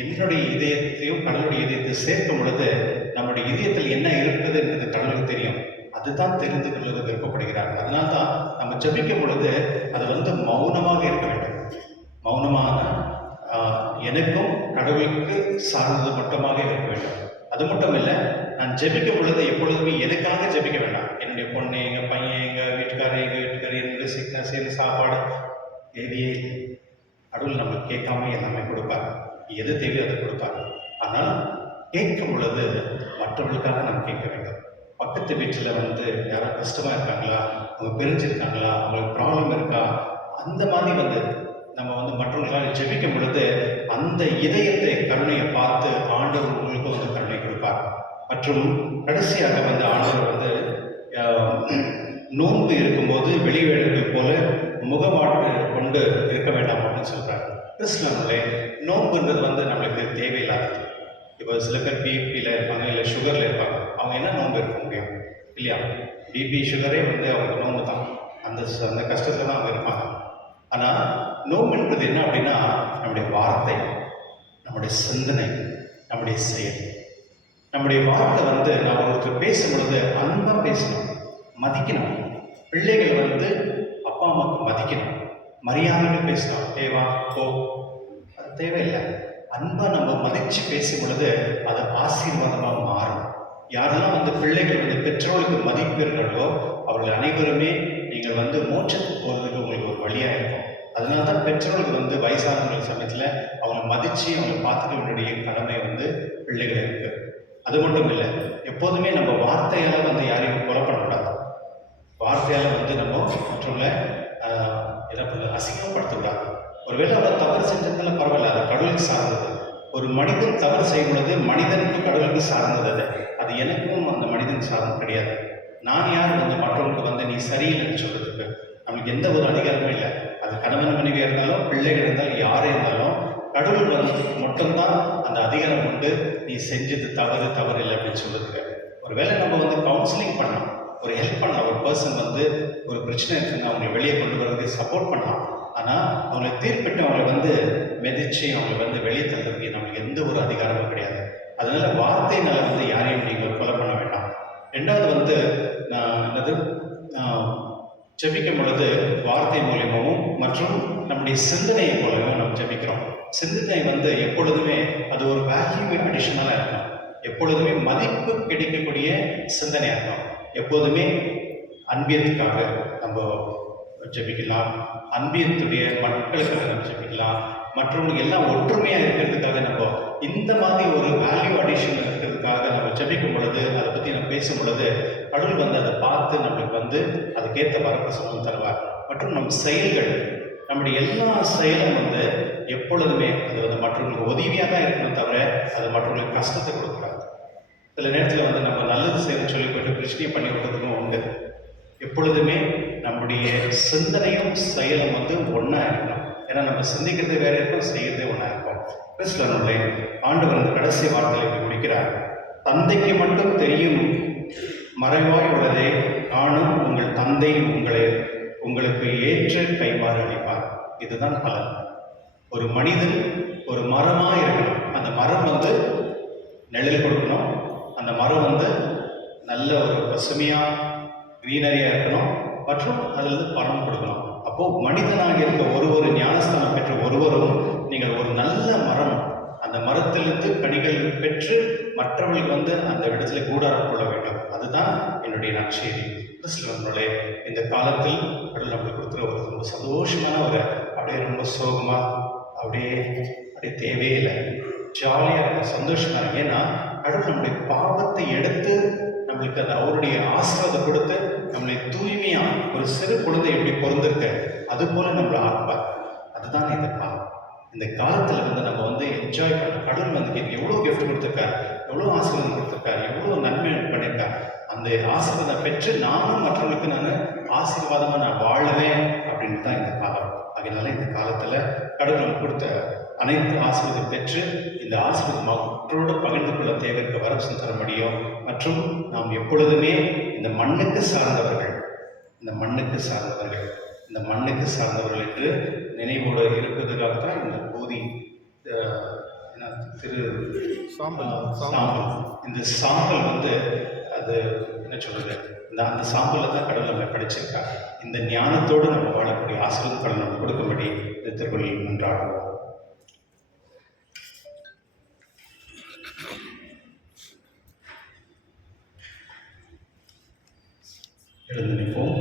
என்னுடைய இதயத்தையும் கடவுளுடைய இதயத்தையும் சேர்க்கும் பொழுது நம்முடைய இதயத்தில் என்ன இருக்குதுன்றது கடவுளுக்கு தெரியும். அதுதான் தெரிந்து கொள்ள விருப்பப்படுகிறார். அதனால தான் நம்ம ஜெபிக்கும் பொழுது அது வந்து மௌனமாக இருக்க வேண்டும். மௌனமான எனக்கும் கடவுளுக்கு சார்ந்தது மட்டுமாக இருக்க வேண்டும். அது மட்டும் இல்லை, நான் ஜெபிக்கும் பொழுது எப்பொழுதுமே எனக்காக ஜெபிக்க வேண்டாம். என்னுடைய பொண்ணு, எங்கள் பையன், எங்கள் வீட்டுக்காரர், என்னுடைய சிக்னஸ், எங்கள் சாப்பாடு தேவையே இல்லை. கடவுள் நம்மளுக்கு கேட்காம எல்லாமே கொடுப்பார். எது தேவையோ அதை கொடுப்பார். ஆனால் கேட்கும் பொழுது மற்றவர்களுக்காக நாம் கேட்க வேண்டும். பக்கத்து வீட்டில் வந்து யாராவது கஷ்டமாக இருக்காங்களா, அவங்க பிரிஞ்சிருக்காங்களா, அவங்களுக்கு ப்ராப்ளம் இருக்கா, அந்த மாதிரி வந்து நம்ம வந்து மற்றவர்களால் ஜெபிக்கும் பொழுது அந்த இதயத்தை கருணையை பார்த்து ஆண்டவர் உங்களுக்கு வந்து கருணை கொடுப்பார். மற்றும் கடைசியாக வந்து ஆண்டவர் வந்து நோன்பு இருக்கும்போது வெளிவேடர்கள் போல முகமாட்டு கொண்டு இருக்க வேண்டாம் அப்படின்னு சொல்கிறாங்க. கிறிஸ்துவர்களே, நோன்புன்றது வந்து நம்மளுக்கு தேவையில்லாதது. இப்போ சில பேர் பிபியில் இருப்பாங்க, இல்லை சுகரில் இருப்பாங்க. அவங்க என்ன நோன்பு இருக்க முடியும் இல்லையா? பிபி சுகரே வந்து அவங்க நோன்பு தான். அந்த கஷ்டத்தில் தான் அவங்க இருப்பாங்க. ஆனால் நோன்புன்றது என்ன அப்படின்னா நம்முடைய வார்த்தை, நம்முடைய சிந்தனை, நம்முடைய செயல். நம்முடைய வார்த்தை வந்து நம்ம ஒருத்தர் பேசும் பொழுது அன்பாக பேசணும், மதிக்கணும். பிள்ளைகள் வந்து அப்பா அம்மாவுக்கு மதிக்கணும், மரியாதையாக பேசணும். தேவா போ, அது தேவையில்லை. அன்பாக நம்ம மதித்து பேசும் பொழுது அது ஆசீர்வாதமாக மாறும். யாரெல்லாம் வந்து பிள்ளைகள் வந்து பெற்றோருக்கு மதிப்பீர்களோ அவர்கள் அனைவருமே நீங்கள் வந்து மோட்சத்துக்கு போகிறதுக்கு உங்களுக்கு ஒரு வழியாக இருக்கும். அதனால தான் பெற்றோர்கள் வந்து வயசானவர்கள் சமயத்தில் அவங்களை மதித்து அவங்களை பார்த்துக்க வேண்டிய கடமை வந்து பிள்ளைகள் இருக்குது. அது மட்டும் இல்லை, எப்போதுமே நம்ம வார்த்தையால் வந்து யாரையும் கொலை பண்ணக்கூடாது. வார்த்தையால் வந்து நம்ம மற்றவங்களை என்ன அசிங்கப்படுத்தக்கூடாது. ஒருவேளை அவர் தவறு செஞ்சதுல பரவாயில்ல, அது கடவுளுக்கு சார்ந்தது. ஒரு மனிதன் தவறு செய்யும் பொழுது மனிதனுக்கு கடவுளுக்கு சார்ந்தது. அது எனக்கும் அந்த மனிதன் சார்ந்தது கிடையாது. நான் யார் வந்து மற்றவங்களுக்கு வந்து நீ சரியில்லைன்னு சொல்றதுக்கு? நம்மளுக்கு எந்த ஒரு அதிகாரமும் இல்லை. அது கணவன் மனைவியாக இருந்தாலும், பிள்ளைகள் இருந்தாலும், யாரே இருந்தாலும் கடவுள் வந்து மட்டும்தான் அந்த அதிகாரம் உண்டு. நீ செஞ்சது தவறு இல்லை அப்படின்னு சொல்றதுக்கு. ஒருவேளை நம்ம வந்து கவுன்சிலிங் பண்ணலாம், ஒரு ஹெல்ப் பண்ணலாம். ஒரு பர்சன் வந்து ஒரு பிரச்சனை இருக்குன்னு அவங்களை வெளியே கொண்டு வரதுக்கு சப்போர்ட் பண்ணலாம். ஆனால் அவங்களை தீர்ப்பிட்டு அவங்களை வந்து மெதிச்சு அவங்களை வந்து வெளியே தள்ளுறதுக்கு நம்மளுக்கு எந்த ஒரு அதிகாரமும் கிடையாது. அதனால வார்த்தையினால வந்து யாரையும் நீங்கள் கொலை பண்ண வேண்டாம். ரெண்டாவது வந்து ஜெபிக்கும் பொழுது வார்த்தை மூலியமாகவும் மற்றும் நம்முடைய சிந்தனையை போலவும் நம்ம ஜெபிக்கிறோம். சிந்தனை வந்து எப்பொழுதுமே அது ஒரு வேல்யூ அடிஷனலாக இருக்கணும். எப்பொழுதுமே மதிப்பு கிடைக்கக்கூடிய சிந்தனையாக இருக்கணும். எப்போதுமே அன்பியத்துக்காக நம்ம ஜெபிக்கலாம், அன்பியத்துடைய மக்களுக்காக நம்ம ஜெபிக்கலாம், மற்றவங்களுக்கு எல்லாம் ஒற்றுமையாக இருக்கிறதுக்காக நம்ம இந்த மாதிரி ஒரு வேல்யூ அடிஷன் இருக்கிறதுக்காக நம்ம ஜெபிக்கும் பொழுது, அதை பற்றி நம்ம பேசும் பொழுது கடவுள் வந்து அதை பார்த்து நம்மளுக்கு வந்து அதுக்கேற்ற வரப்பிரசாதம் தருவார். மற்றும் நம் செயல்கள், நம்முடைய எல்லா செயலும் வந்து எப்பொழுதுமே அது வந்து மற்றவங்களுக்கு உதவியாக தான் இருக்கணும், தவிர அது மற்றவங்களுக்கு கஷ்டத்தை கொடுக்கூடாது. சில நேரத்தில் வந்து நம்ம நல்லது செய்யணும்னு சொல்லி போய்ட்டு பிரச்சனையை பண்ணி விடுறதுக்கும் உண்டு. எப்பொழுதுமே நம்முடைய சிந்தனையும் செயலும் வந்து ஒன்றா இருக்கணும். ஏன்னா நம்ம சிந்திக்கிறது வேற இருக்கும், செய்யறதே ஒன்றா இருக்கும். கிறிஸ்துவனுடைய ஆண்டவர் அந்த கடைசி வார்த்தையை இப்படி முடிக்கிறார். தந்தைக்கு மட்டும் தெரியும் மறைவாய் உள்ளதே, நானும் உங்கள் தந்தை உங்களுக்கு ஏற்ற கைமாறு அளிப்பார். இதுதான் பலன். ஒரு மனிதன் ஒரு மரமாக இருக்கணும். அந்த மரம் வந்து நிழல் கொடுக்கணும். அந்த மரம் வந்து நல்ல ஒரு பசுமையாக க்ரீனரியாக இருக்கணும். மற்றும் அதில் பலன் கொடுக்கணும். அப்போது மனிதனாக இருக்க ஒரு ஞானஸ்தானம் பெற்ற ஒருவரும் நீங்கள் ஒரு நல்ல மரம், அந்த மரத்திலிருந்து கனிகள் பெற்று மற்றவர்களுக்கு வந்து அந்த இடத்துல கூடாரம் கொள்ள வேண்டும். அதுதான் என்னுடைய நற்செய்தி. கிறிஸ்துவனுடைய இந்த காலத்தில் கடவுள் நம்மளுக்கு கொடுக்குற ஒரு ரொம்ப சந்தோஷமான ஒரு அப்படியே ரொம்ப சோகமாக அப்படியே தேவையே இல்லை, ஜாலியாக இருக்கும், சந்தோஷமாக இருக்கும். ஏன்னா கடவுள் நம்முடைய பாவத்தை எடுத்து நம்மளுக்கு அந்த அவருடைய ஆசீர்வாதம் கொடுத்து நம்மளை தூய்மையாக ஒரு சிறு குழந்தை எப்படி பிறந்திருக்க அது போல நம்மளை ஆக்குவார். அதுதான் இந்த காலம். இந்த காலத்தில் வந்து நம்ம வந்து என்ஜாய் பண்ண கடவுள் வந்து எவ்வளோ கிஃப்ட் கொடுத்துருக்காரு, எவ்வளோ ஆசீர்வாதம் கொடுத்துருக்காரு, எவ்வளோ நன்மை பண்ணியிருக்காரு. அந்த ஆசீர்வாதம் பெற்று நானும் மற்றவங்களுக்கு நான் ஆசீர்வாதமாக நான் வாழுவேன் அப்படின்னு தான் இந்த காலம். அதனால இந்த காலத்தில் கடவுள் நமக்கு கொடுத்த அனைத்து ஆசீர்வாதம் பெற்று இந்த ஆசீர்வாதம் மற்றோடு பகிர்ந்து கொள்ள தேவைக்கு வரவு தர முடியும். மற்றும் நாம் எப்பொழுதுமே இந்த மண்ணுக்கு சார்ந்தவர்கள், இந்த மண்ணுக்கு சார்ந்தவர்கள், இந்த மண்ணுக்கு சார்ந்தவர்கள் என்று நினைவோடு இருப்பதற்காக தான் இந்த போதி திரு சாம்பல். இந்த சாம்பல் வந்து அது என்ன சொல்றது, அந்த சாம்பலில் தான் கடவுள் நம்ம படைச்சிருக்காங்க. இந்த ஞானத்தோடு நம்ம வாழக்கூடிய ஆசீர்வாதம் கடவுள் நம்ம கொடுக்கும்படி இந்த திருப்பலியில் மன்றாடுவோம். எழுந்து நிற்போம்.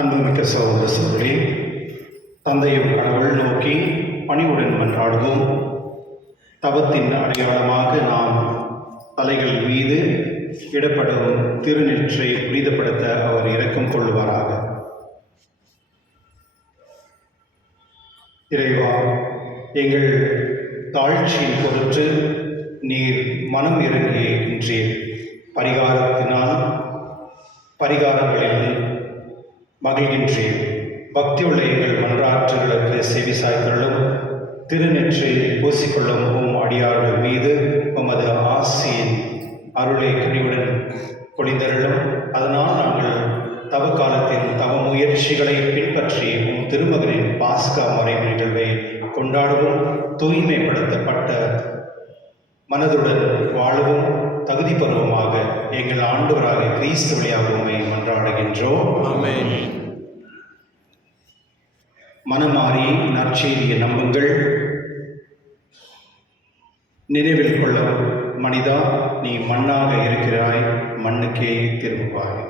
அன்புமிக்க சகோதர சகோதரி, தந்தையும் கடவுள் நோக்கி பணிவுடன் மன்றாடுவோம். தவத்தின் அடையாளமாக நாம் தலைகள் மீது இடப்படும் திருநெற்றை புனிதப்படுத்த அவர் இரக்கம் கொள்வாராக. இறைவா, எங்கள் தாழ்ச்சியின் பொருட்டு நீர் மனம் இறங்குகின்றீர். பரிகாரங்களில் மகிழ்கின்றேன். பக்தியுள்ள எங்கள் மன்றாற்றுகளுக்கு செவி சாய்த்தருளும். திருநெற்றை பூசிக்கொள்ளும் உம் அடியார்கள் மீது உமது ஆசியின் அருளை கனிவுடன் பொழிந்தருளும். அதனால் நாங்கள் தவ காலத்தின் தவ முயற்சிகளை பின்பற்றி உம் திருமகனின் பாஸ்கா மறை நிகழ்வை கொண்டாடவும் தூய்மைப்படுத்தப்பட்ட மனதுடன் வாழவும் தகுதி பருவமாக எங்கள் ஆண்டவராக கிறிஸ்து வழியாக உம்மை மன்றாடுகின்றோம். ஆமென். மனமாறி நற்செய்தியை நம்புங்கள். நினைவில் கொள்ளும் மனிதா, நீ மண்ணாக இருக்கிறாய், மண்ணுக்கே திரும்புவாய்.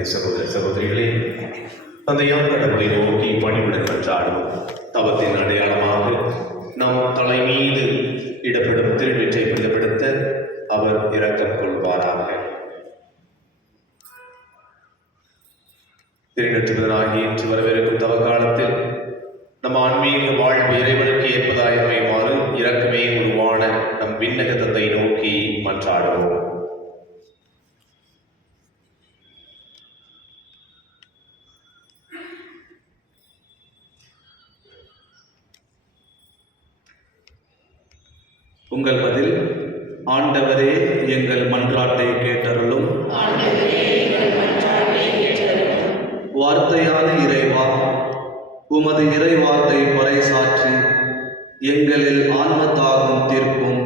அருமை சகோதர சகோதரிகளே, தந்தையாம் கடவுளை நோக்கி பணிவுடன் மன்றாடும். தவத்தின் அடையாளமாக நம் தலை மீது இடப்படும் திருவீற்றை புனிதப்படுத்த அவர் இரக்கம் கொள்வாராக. திருநற்றுவதனாகி இன்று வரவிருக்கும் தவ காலத்தில் நம் ஆன்மீக வாழ்வு இறைவனுக்கு ஏற்பதாய் அமையுமாறு இரக்கமே உருவான நம் விண்ணக தந்தை நோக்கி மன்றாடுவோம். உங்கள் பதில்: ஆண்டவரே எங்கள் மன்றாட்டை கேட்டருளும். வார்த்தையான இறைவா, உமது இறைவார்த்தை பறைசாற்றி எங்களில் ஆன்ம தாகம் தீர்க்கும்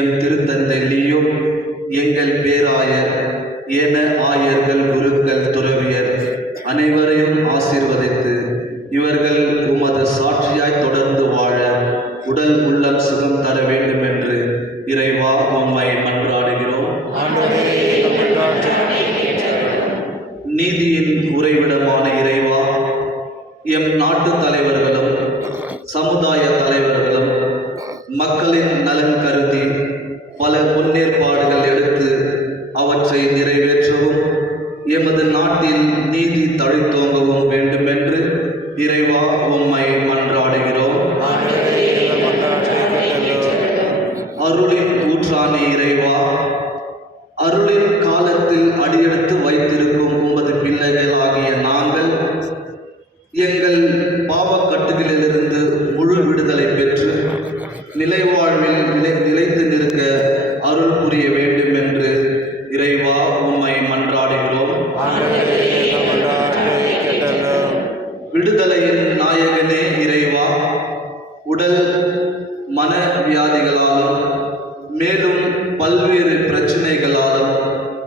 எம் திருத்தந்தை லியோ, எங்கள் பேராயர், ஏன ஆயர்கள், குருக்கள், துறவியர் அனைவரையும் ஆசீர்வதித்து இவர்கள் உமது சாட்சியாய் தொடர்ந்து வாழ உடல் உள்ளம் சுகம் தர வேண்டும் என்று இறைவா உம்மை மன்றாடுகிறோம். நீதியின் உறைவிடமான இறைவா, எம் நாட்டு தலைவர்களும் சமுதாய தலைவர்களும் மக்களின் நலன் கருதி பல முன்னேற்பாடுகள் எடுத்து அவற்றை நிறைவேற்றவும் எமது நாட்டில் நீதி தழைத்தோங்கவும் வேண்டுமென்று இறைவா உம்மை மன்றாடுகிறோம். அருளின் ஊற்றான இறைவா, அருளின் காலத்தில் அடியெடுத்து வைத்திருக்கும் உமது பிள்ளைகளாகிய நாங்கள் எங்கள் பாவக்கட்டுகளிலிருந்து முழு விடுதலை பெற்று நிலைவாழ்வில் நிலைத்து நிற்க அருள் புரிய வேண்டும் என்று இறைவா உம்மை மன்றாடுகிறோம். விடுதலையின் நாயகனே இறைவா, உடல் மன வியாதிகளாலும் மேலும் பல்வேறு பிரச்சனைகளாலும்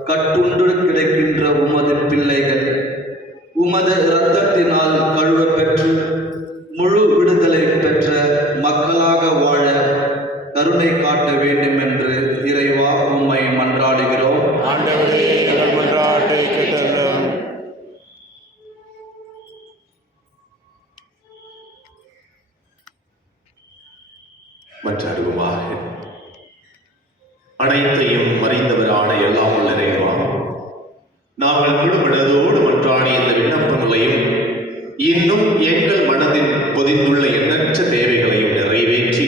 கட்டுண்டு கிடக்கின்ற உமது பிள்ளைகள் உமது இரத்தத்தினால் கழுவ பெற்று முழு விடுதலை பெற்ற மக்களாக வாழ கருணை காட்ட வேண்டும் என்று இறைவா உம்மை மன்றாடுகிறோம். மன்றாடுவோமாக. அனைத்தையும் மறைந்தவரான எல்லாம் உள்ள இறைவா, நாங்கள் முழுமனதோடு மன்றாடிய இந்த விண்ணப்பங்களையும் இன்னும் எங்கள் மனதில் பொதிந்துள்ள எண்ணற்ற தேவைகளையும் நிறைவேற்றி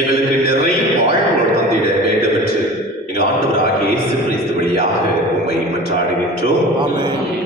எங்களுக்கு நிறை வாழ்வு தந்திட வேண்டும் என்று எங்கள் ஆண்டவராகிய இயேசு கிறிஸ்து வழியாக உம்மை மன்றாடுகின்றோம். ஆமென்.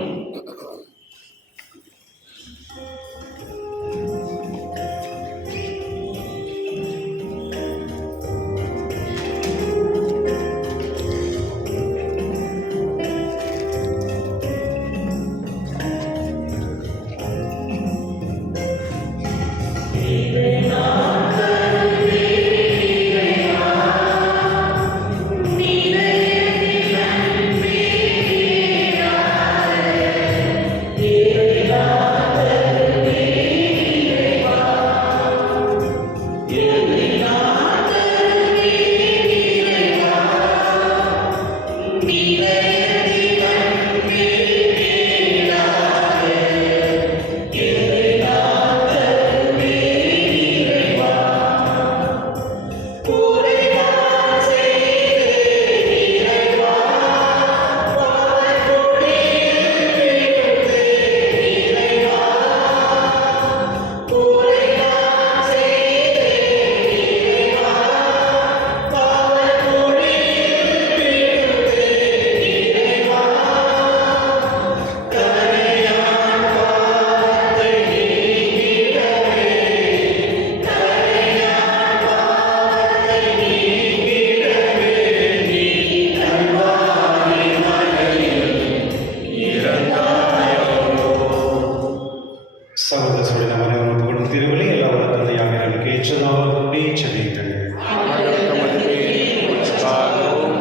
சகோதர சகோதரி அனைவரும் புகழும் திருவிழி எல்லாரோட தந்தையாக எனக்கு ஏற்றதாகவே சென்னைகள்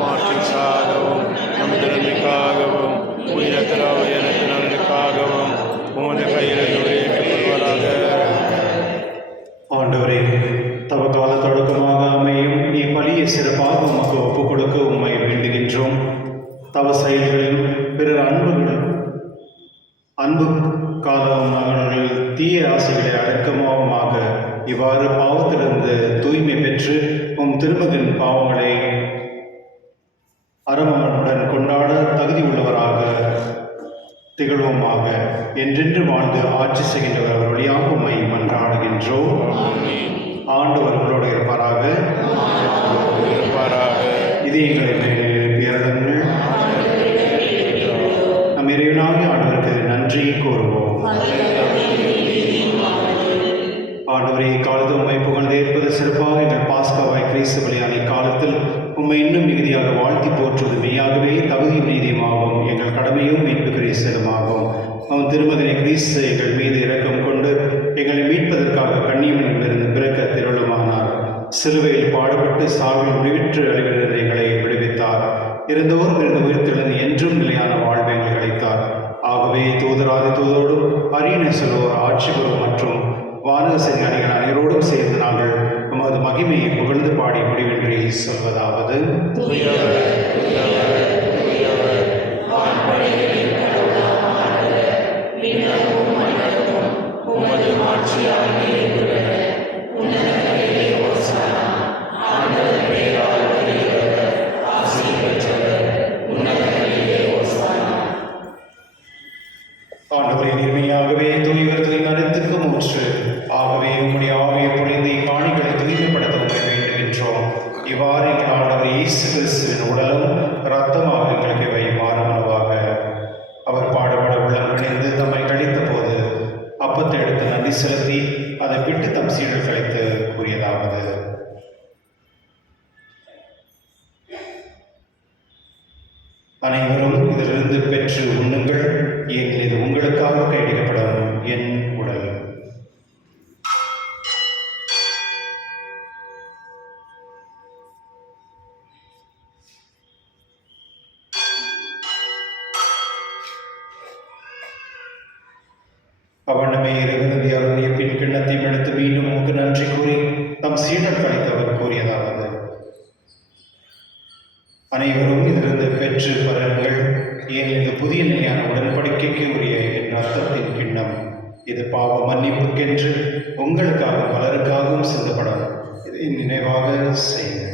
மாற்றிக்காகவும் நம் திறமைக்காகவும் உயிரத்தராக எனக்கு நலனுக்காகவும் உமது கையில் கொள்வதாக. ஆண்டவரே, தவ கால தொடக்கமாக அமையும் இப்பலியை சிறப்பாக உமக்கு ஒப்புக் கொடுக்க உம்மை வேண்டுகின்றோம். தவ செயல்களிலும் பிறர் அன்புகளும் அருமகனுடன் கொண்டாட தகுதி உள்ளவராக திகழ்வோமாக. என்றென்று வாழ்ந்து ஆட்சி செய்கின்றவர் அவர் வழியாக உம்மை மன்றாடுகின்றோம். ஆண்டவர் உங்களோடு இருப்பாராக. இது எங்களை பேரடங்கள். நம் இறைவனாகிய ஆண்டவருக்கு நன்றி கூறுவோம். ஆண்டவரே, காலத்தில் உண்மை புகழ்ந்து ஏற்பது சிறப்பாக எங்கள் பாஸ்காவாய் கிறிஸ்து பலியான இக்காலத்தில் உண்மை இன்னும் மிகுதியாக வாழ்த்தி போற்றுவது மெய்யாகவே தகுதியும் நீதியுமாகும். எங்கள் கடமையும் மீட்பு கிறிஸ்தலமாகும். அவன் திருமதினை கிறிஸ்து எங்கள் மீது இரக்கம் கொண்டு எங்களை மீட்பதற்காக கண்ணியமிருந்து பிறக்க திருளுமானார். சிலுவையில் பாடுபட்டு சாவில் முடிவிற்று அழிவிலிருந்து எங்களை விடுவித்தார். இருந்தோறும் இருந்து உயிர்த்தெழுந்து என்றும் நிலையான வாழ்வை எங்கள் அளித்தார். ஆகவே தூதராதி தூதரோடும் அரியணை செல்வோர் ஆட்சிபுரம் மற்றும் வானகசின் அணிகள் அனைவரோடும் சேர்ந்து நாங்கள் நமது மகிமையை புகழ்ந்து பாடி முடிவின்றி சொல்வதாவது: ஆண்டவரே, நேர்மையாகவே தூய்வர் தூய்மை அனைத்துக்கும் ஊற்று. ஆகவே உம்முடைய ஆவியை பொழிந்து இக்காணிகளை தூய்மைப்படுத்த உண்மை வேண்டுகின்றோம். இவ்வாறு எங்கள் ஆண்டவர் இயேசு கிறிஸ்துவின் உடலும் இரத்தமாக எங்களுக்கு இவை மாறுமளவாக. அவர் பாடுபட உள்ளம் இணைந்து தம்மை கழித்த போது அப்பத்தை எடுத்து நன்றி செலுத்தி அதை பிட்டு தம் சீடர் கழித்து கூறியதாவது: அனைவரும் இதிலிருந்து பெற்று உண்ணுங்கள், ஏனெனில் இது உங்களுக்காக கையளிக்கப்படும் என் உடல். அவனமே இறைவனது அருளிய பின் கிண்ணத்தையும் எடுத்து மீண்டும் உமக்கு நன்றி கூறி தம் சீடர் கழித்தவர் கூறியதாவது: அனைவரும் இதிலிருந்து பெற்று பருங்கள், ஏன் இது புதிய நிலையான உடன்படிக்கைக்கு உரிய என் ரத்தத்தின் கிண்ணம். இது பாவ மன்னிப்புக்கென்று உங்களுக்காக பலருக்காகவும் சிந்தப்படும். இதை நினைவாக செய்யுங்கள்.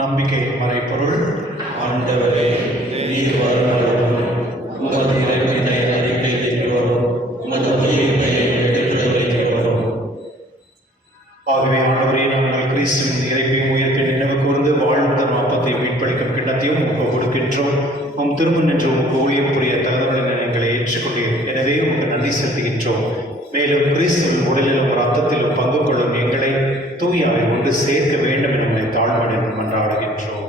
நம்பிக்கை மறைப்பொருள். ஆண்டவரே, நீர் வருமளவும் உமது இறைவனை அறிக்கை செய்கிறோம், உமது உயிர்ப்பை எடுத்துரைக்கிறோம். ஆகவே ஆண்டவரே, நாங்கள் கிறிஸ்துவின் இறைப்பையும் உயிர்ப்பின் நினைவு கூர்ந்து வாழ்வுடன் அப்பத்தை மீட்பளிக்கும் கிண்ணத்தையும் உமக்கு கொடுக்கின்றோம். உம் திருமண் என்று உமக்கு ஊழியம் புரிய தகுதியுடன் எங்களை ஏற்றுக்கொண்டீர். எனவே உமக்கு நன்றி செலுத்துகின்றோம். மேலும் கிறிஸ்துவின் உடலிலும் ரத்தத்திலும் பங்கு கொள்ளும் எங்களை தூயாவை ஒன்று சேர்க்க வேண்டும் என உங்களை தாழ்மையுடன் மன்றாடுகின்றோம்.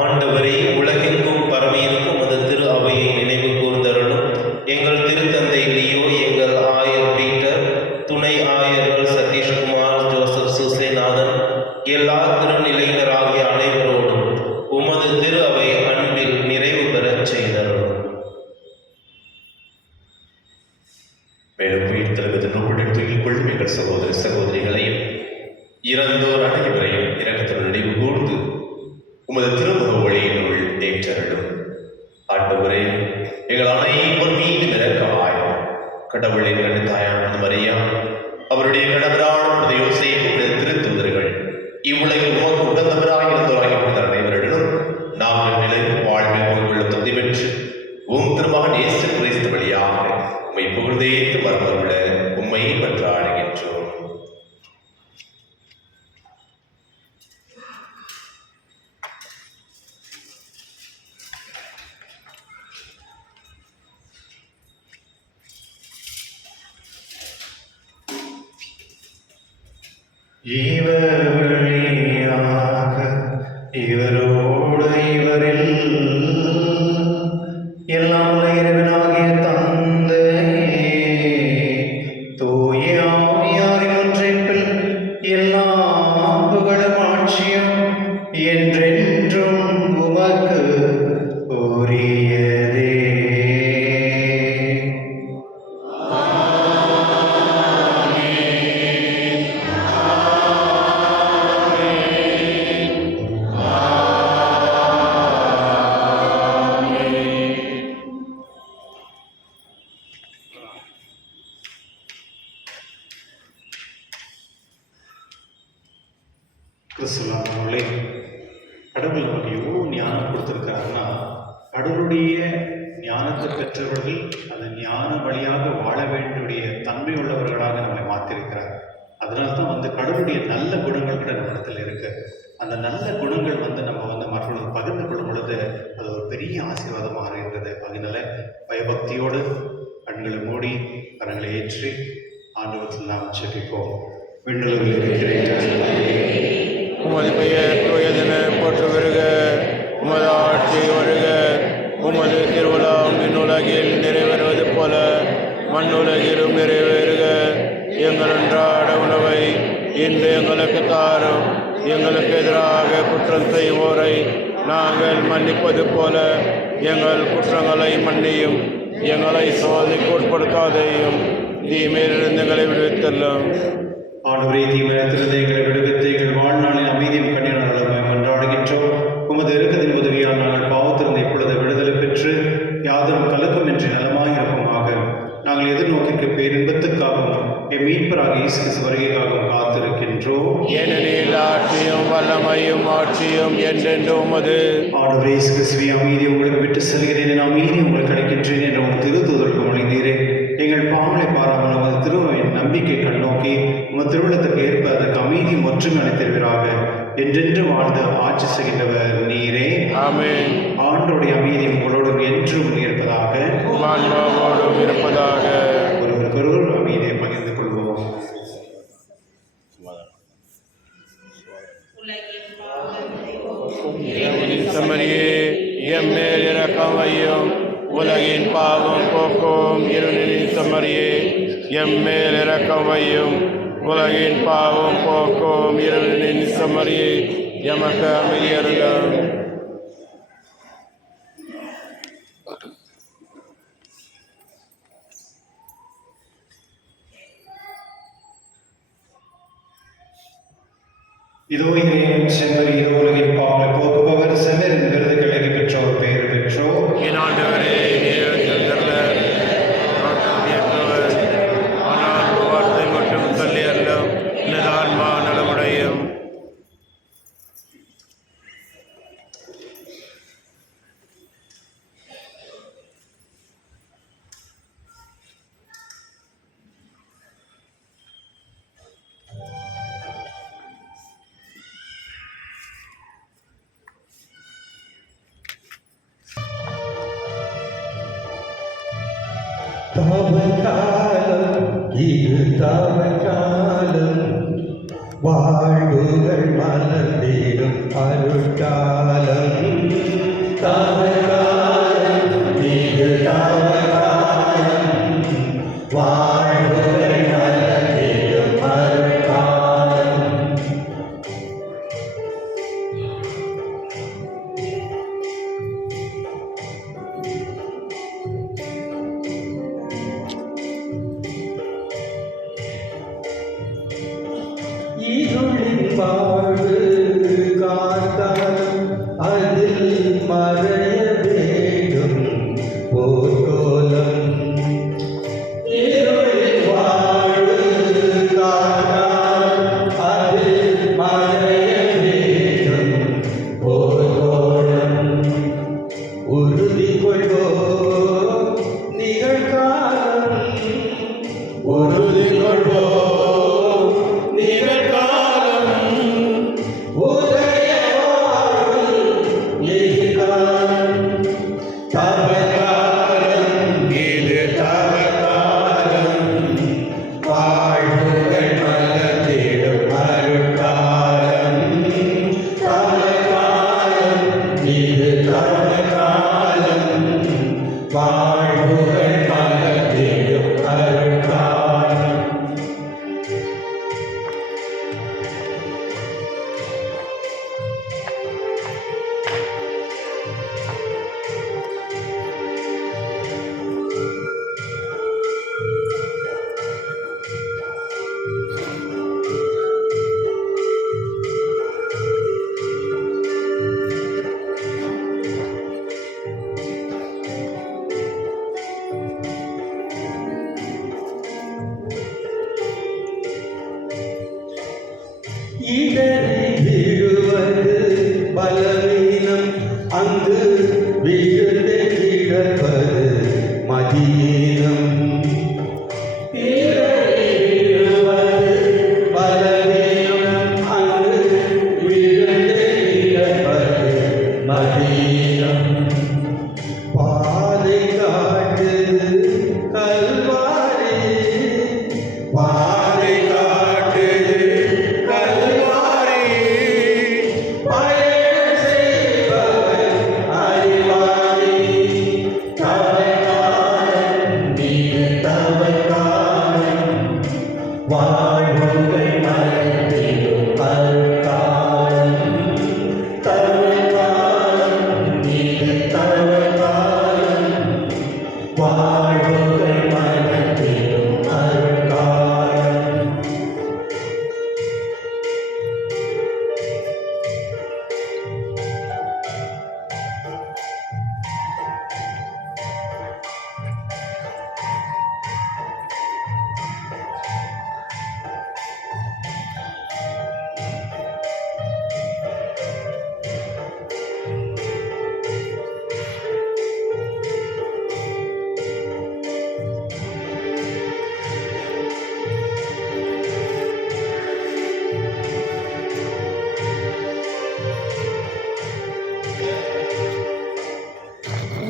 ஆண்டவரே, உலகெங்கும் பரவியிருக்கும் அது திரு அவையை நினைவு கூர்ந்தருளும். எங்கள் திருத்தந்தை லியோ, எங்கள் ஆயர் பீட்டர், துணை ஆயர்கள் சதீஷ்குமார், ஜோசப் சுசேநாதன், எல்லா திருநிலையினராகிய அனைவரோடும் உமது திரு அவை அன்பில் நிறைவு பெறச் செய்தருளும். மேலும் உயிர்த்தெழுவதன் நோக்குடன் துயில் கொள்ளும் எங்கள் சகோதர சகோதரிகளையும் இறந்தோர் அனைவரையும் இரக்கத்துடன் நினைவு கூர்ந்து உமது திருமுக ஒளியினுள் ஏற்றருளும். ஆண்டவரே, எங்கள் அனைவர் மீது இரக்கமாய் கடவுளின் கண்ணுத்தாயான மரியா, அவருடைய கடவரான யோசேப்பு, திருத்தூதர்கள், இவ்வுலகில் உமக்கு உகந்தவராய் இருந்தவராகிய அனைவரிடனும் நாங்கள் நிலைவு வாழ்வில் புகழ்வுள்ள தகுதி பெற்று உம் திருமகன் இயேசு கிறிஸ்து வழியாக உம்மை புகழ்ந்தேத்து மரமருள உம்மை மன்றாடுகின்றோம். இவர் வழியாக இவரோடு இவரில் எல்லாம் இறைவனாகிய தந்தையே, தூய ஆவியாரின் ஒன்றிப்பில் எல்லா புகழும் ஆட்சியும் என்றென்றும் உமக்கு உரியதே. கிறிஸ்துவ கடவுள் நமக்கு எவ்வளோ ஞானம் கொடுத்துருக்காருன்னா, கடவுளுடைய ஞானத்தை பெற்றவர்கள் அந்த ஞான வழியாக வாழ வேண்டிய தன்மை உள்ளவர்களாக நம்மளை மாற்றிருக்கிறார். அதனால தான் கடவுளுடைய நல்ல குணங்கள் கூட நம்ம இடத்துல இருக்கு. அந்த நல்ல குணங்கள் நம்ம மற்றவர்களுக்கு பகிர்ந்து கொள்ளும் பொழுது அது ஒரு பெரிய ஆசீர்வாதமாக இருந்தது. அதனால பயபக்தியோடு கண்களை மூடி கரங்களை ஏற்றி ஆண்டவத்தில் நாம் ஜெபிப்போம். விண்ணுலகில் இருக்கிறேன், உமது பெயர் தூயதென போற்று வருக, உமது ஆட்சி வருக, உமது திருவிழாம் விண்ணுலகில் நிறைவேறுவது போல மண்ணுலகிலும் நிறைவேறுக. எங்கள் அன்றாட உணவை இன்று எங்களுக்கு தாரும். எங்களுக்கு எதிராக குற்றம் செய்வோரை நாங்கள் மன்னிப்பது போல எங்கள் குற்றங்களை மன்னியும். எங்களை சோதனைக்கு உட்படுத்தாதையும், தீமையிலிருந்து எங்களை விடுவித்தள்ளும். ஆண்டவரே, தீமையிலிருந்து எங்களை விடுவித்து எங்கள் வாழ்நாளில் அமைதியும் கண்ணியனாலும் மன்றாடுகின்றோம். உமது இறக்கத்தின் உதவியால் நாங்கள் பாவத்திலிருந்து இப்பொழுது விடுதலை பெற்று யாதொரு கலக்கமின்றி நலமாக இருப்போமாக. நாங்கள் எதிர்நோக்கிற்கு பேரின்பத்துக்காகவும் என் மீட்பராக இயேசு கிறிஸ்து வருகைக்காகவும் காத்திருக்கின்றோம். ஏனெனில் ஆட்சியும் வல்லமையும் ஆட்சியும் என்றென்றும் உமது. ஆண்டவரே இயேசு கிறிஸ்துவே, அமைதி உங்களுக்கு விட்டு செல்கிறேன், நான் அமைதி உங்களுக்கு அளிக்கின்றேன் என்ற உங்கள் திருத்தூதருக்கு மொழிந்தீரே. எங்கள் பாவங்களை பாராமல் உமது திருவையின் நம்பிக்கை கண்ணோக்கி உமது திருவிழத்திற்கு ஏற்ப அதற்கு அமைதி ஒற்றுமை அளித்திருவீராக. என்றென்று வாழ்ந்து ஆட்சி செய்கின்றவர் நீரே. ஆமென். ஆண்டவருடைய அமைதி உங்களோடு என்றும் இருப்பதாக, ஆன்மாவோடும் இருப்பதாக. ஒருவருக்கொருவர் அமைதியை பகிர்ந்து கொள்வோம். சமரியே, எம்மேல் இரக்கம் வையும். உலகின் பாவம் போக்கும் இருளின் சமரியே, எம்மேல் இரக்கம் வையும். உலகின் பாவம் போக்கும் இருளின் சமரியே, எமக்கு அமைதியருளும். இதோ இறைவன் செம்மறி, இதோ உலகின் பாவங்களை போக்குபவர், செம்மறின் விருதுகளை பெற்றோர் பெயர் பெற்றோர். என் ஆண்டவரே, ஆனால் வார்த்தை மட்டும் சொல்லி அல்லும் எனது ஆன்மா நலமுடையும். தவக்காலம் இது தவக்காலம், வாழ்வுகள் மலர்ந்திடும் அருட்காலம். தவக்காலம் இது தவக்காலம், வாழ்வுகள் மலர்ந்திடும் அருட்காலம். இருளின் வாழ்வு காத்தாலும் அதில் மறைய வேண்டும் போர்க்கோலம். இருளின் வாழ்வு காத்தாலும் அதில் மறைய வேண்டும் போர்க்கோலம். உறுதி கொள்வோம் நிகழ்காலம், உறுதி கொள்வோம் நிகழ்காலம். உதய வாழ்வு எதிர்காலம். தவக்காலம் இது தவக்காலம், வாழ்வுகள் மலர்ந்திடும் அருட்காலம். தவக்காலம் இது தவக்காலம், வாழ்வுகள் மலர்ந்திடும் அருட்காலம். இடறி பலவீனம் அங்கு விழுந்து கிடப்பது மதியீனம் பலவீனம் அங்கு விழுந்து கிடப்பது மதியீனம் பாதை காட்டு கல்வாரி பாதை காட்டு கல்வாரி பயணம் செய்பவர் அறிவாரி தவக்காலம் நீடு தவக்காலம் வாழ்வுகள் மறந்திடும் அருட்காலம் தவக்காலம் நீடு தவக்காலம் வாழ்வுகள் மறந்திடும் அருட்காலம்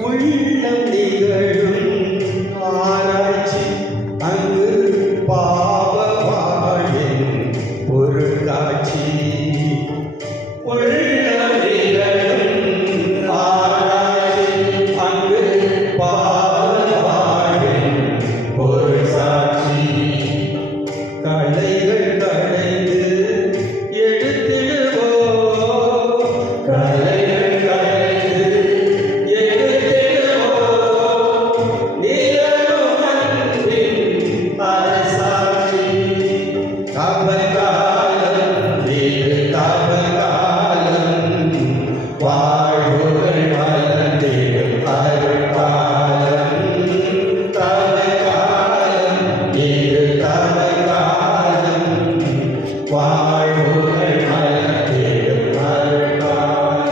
உள்ளம் நிகழும் ஆராய்ச்சி அங்கு பாவ வாழ்வின் பொருட்காட்சி உள்ளம் நிகழும் ஆராய்ச்சி அங்கு பாவ வாழ்வின் பொருள் சாட்சி கலைகள் கலைந்து எடுத்திடுவோ கலைகள் கலைந்து எடுத்திடுவோ நிலவும் அன்பின் அரசாட்சி காலம் வீடு காலம் வாழ்வுகள் மலர்ந்திடும் அருட்காலம் தவக்காலம் இது தவக்காலம் வாழ்வுகள் மலர்ந்திடும் அருட்காலம்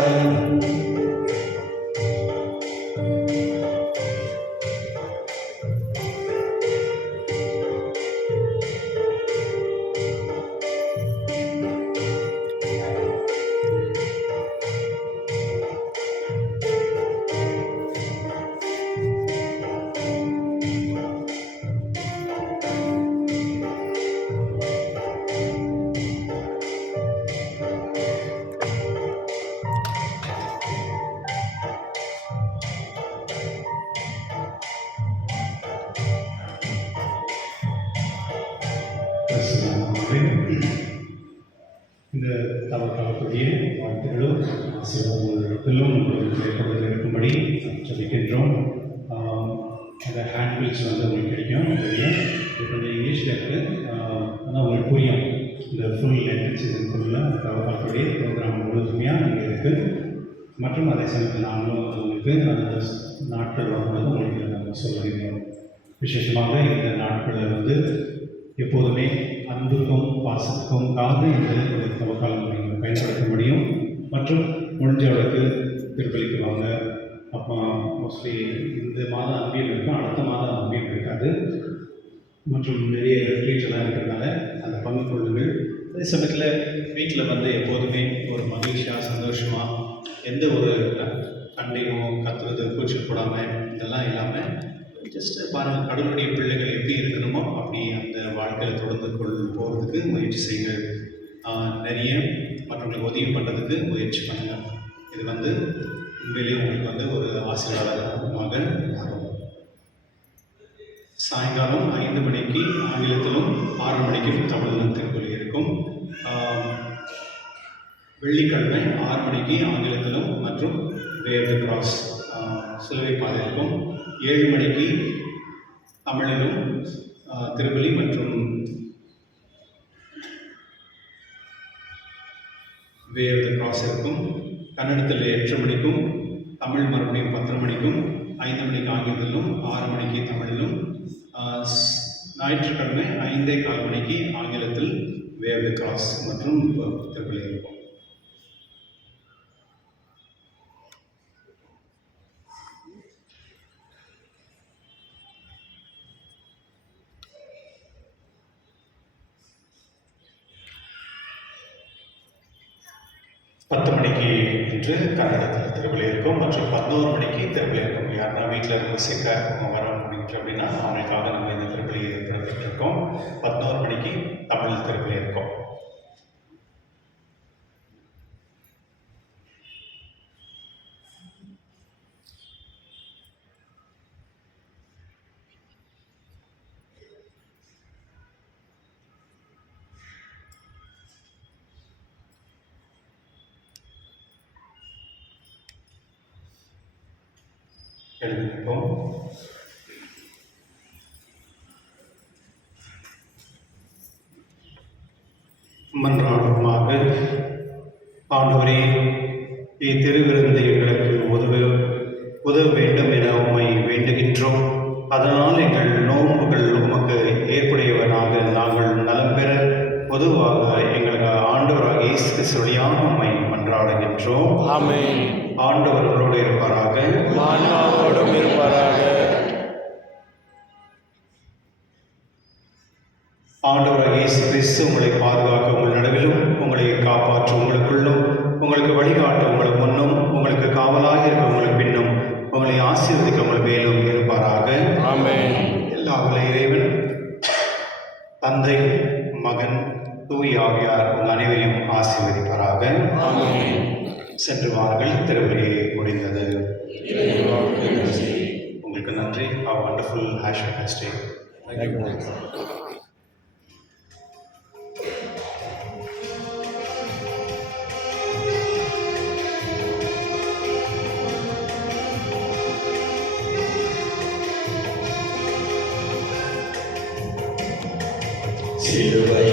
இந்த தவக்காலத்துடைய வாழ்த்துக்களும் ஆசீர்வாதங்களும் உங்களுக்கு ஏற்படுத்த இருக்கும்படி ஜெபிக்கின்றோம். அந்த ஹேண்ட்பில்ஸ் வந்து உங்களுக்கு கிடைக்கும். தெரியும் இப்போ இந்த இங்கிலீஷில் இருக்குது, ஆனால் உங்களுக்கு புரியும். இந்த ஃபுல் லென்த் சீசன் ஃபுல்லாக தவக்காலத்துடைய ப்ரோக்ராம் முழுமையாக இங்கே இருக்குது. மற்றும் அதே சமயத்தில் நாங்களும் உங்களுக்கு அந்த நாட்கள் வரும்போது உங்களுக்கு நாங்கள் சொல்லுகிறோம். விசேஷமாக இந்த நாட்களில் வந்து எப்போதுமே அன்புக்கும் பாசத்துக்கும் காது இந்த தவக்காலம் நீங்கள் பயன்படுத்த முடியும். மற்றும் முடிஞ்சவளுக்கு திருப்பலிக்கு வாங்க. அப்போ மோஸ்ட்லி இந்த மாதம் அன்பியல் இருக்கும், அடுத்த மாதம் அன்பியல் இருக்காது. மற்றும் நிறைய ட்ரீட்லாம் இருக்கிறதுனால அந்த பங்கு கொள்ளுங்கள். அதே சமயத்தில் வீட்டில் வந்து எப்போதுமே ஒரு மகிழ்ச்சியாக சந்தோஷமாக எந்த ஒரு சண்டையும் கத்துறது கூச்சல் போடாமல் இதெல்லாம் இல்லாமல் ஜஸ்ட் பாருங்கள், கடவுளுடைய பிள்ளைகள் எப்படி இருக்கணுமோ அப்படி அந்த வாழ்க்கையில் தொடர்ந்து போகிறதுக்கு முயற்சி செய்யுங்கள். நிறைய மற்றவங்களுக்கு உதவி பண்ணுறதுக்கு முயற்சி பண்ணுங்கள். இது வந்து உண்மையிலேயே உங்களுக்கு வந்து ஒரு ஆசீர்வாதமாக மாறும். சாயங்காலம் 5 மணிக்கு ஆங்கிலத்திலும் 6 மணிக்கும் தமிழிலும் திருப்பலி இருக்கும். வெள்ளிக்கிழமை 6 மணிக்கு ஆங்கிலத்திலும் மற்றும் வேர் தி கிராஸ் சிலுவை பாதை இருக்கும். 7 மணிக்கு தமிழிலும் திருப்பலி மற்றும் வேர் தி கிராஸ் இருக்கும். கன்னடத்தில் 8 மணிக்கும் தமிழ் மறுபடியும் 10 மணிக்கும் 5 மணிக்கு ஆங்கிலத்திலும் 6 மணிக்கு தமிழிலும் ஞாயிற்றுக்கிழமை 5:15 மணிக்கு ஆங்கிலத்தில் வேர் தி கிராஸ் மற்றும் திருப்பலி இருக்கும். 10 மணிக்கு இன்று கன்னடத்தில் திருவிழா இருக்கும் மற்றும் 11 மணிக்கு திருவிழா இருக்கும். யாருன்னா வீட்டில் இருந்து சிக்க வர முடிஞ்சு அப்படின்னா அவங்களுக்காக நம்ம இந்த திருவிழையை ஏற்படுத்திட்டு இருக்கோம். 11 மணிக்கு தமிழ் திருவிழா இருக்கும். எழுந்திருப்போம். மன்றாடுவோமாக. ஆண்டவரே, இத்திருவிருந்து எங்களுக்கு உதவ வேண்டும் என உம்மை வேண்டுகின்றோம். அதனால் எங்கள் நோன்புகள் உமக்கு ஏற்புடையவனாக நாங்கள் நலம் பெற பொதுவாக எங்களுக்கு ஆண்டவராக இயேசு கிறிஸ்து வழியாக உம்மை மன்றாடுகின்றோம். ஆமென். ஆண்டவர்களோடு இருப்பாராக. ஆன்மாவோடும் இருப்பாராக. ஆண்டவராக இயேசு கிறிஸ்து உங்களை பாதுகாக்க உங்கள் நடுவிலும், உங்களை காப்பாற்ற உங்களுக்குள்ளும், உங்களுக்கு வழிகாட்ட உங்களுக்கு முன்னும், உங்களுக்கு காவலாக இருக்க உங்களுக்கு பின்னும், உங்களை ஆசீர்வதிக்க உங்கள் மேலும் இருப்பாராக. ஆமென். எல்லா வல்ல இறைவன் தந்தை, மகன், தூய ஆவியார் உங்கள் அனைவரையும் ஆசீர்வதிப்பாராக. ஆமென். சென்று வாருங்கள். திருவிழையை முடிந்தது. உங்களுக்கு நன்றி. Have a wonderful Ash Wednesday. சிலுவை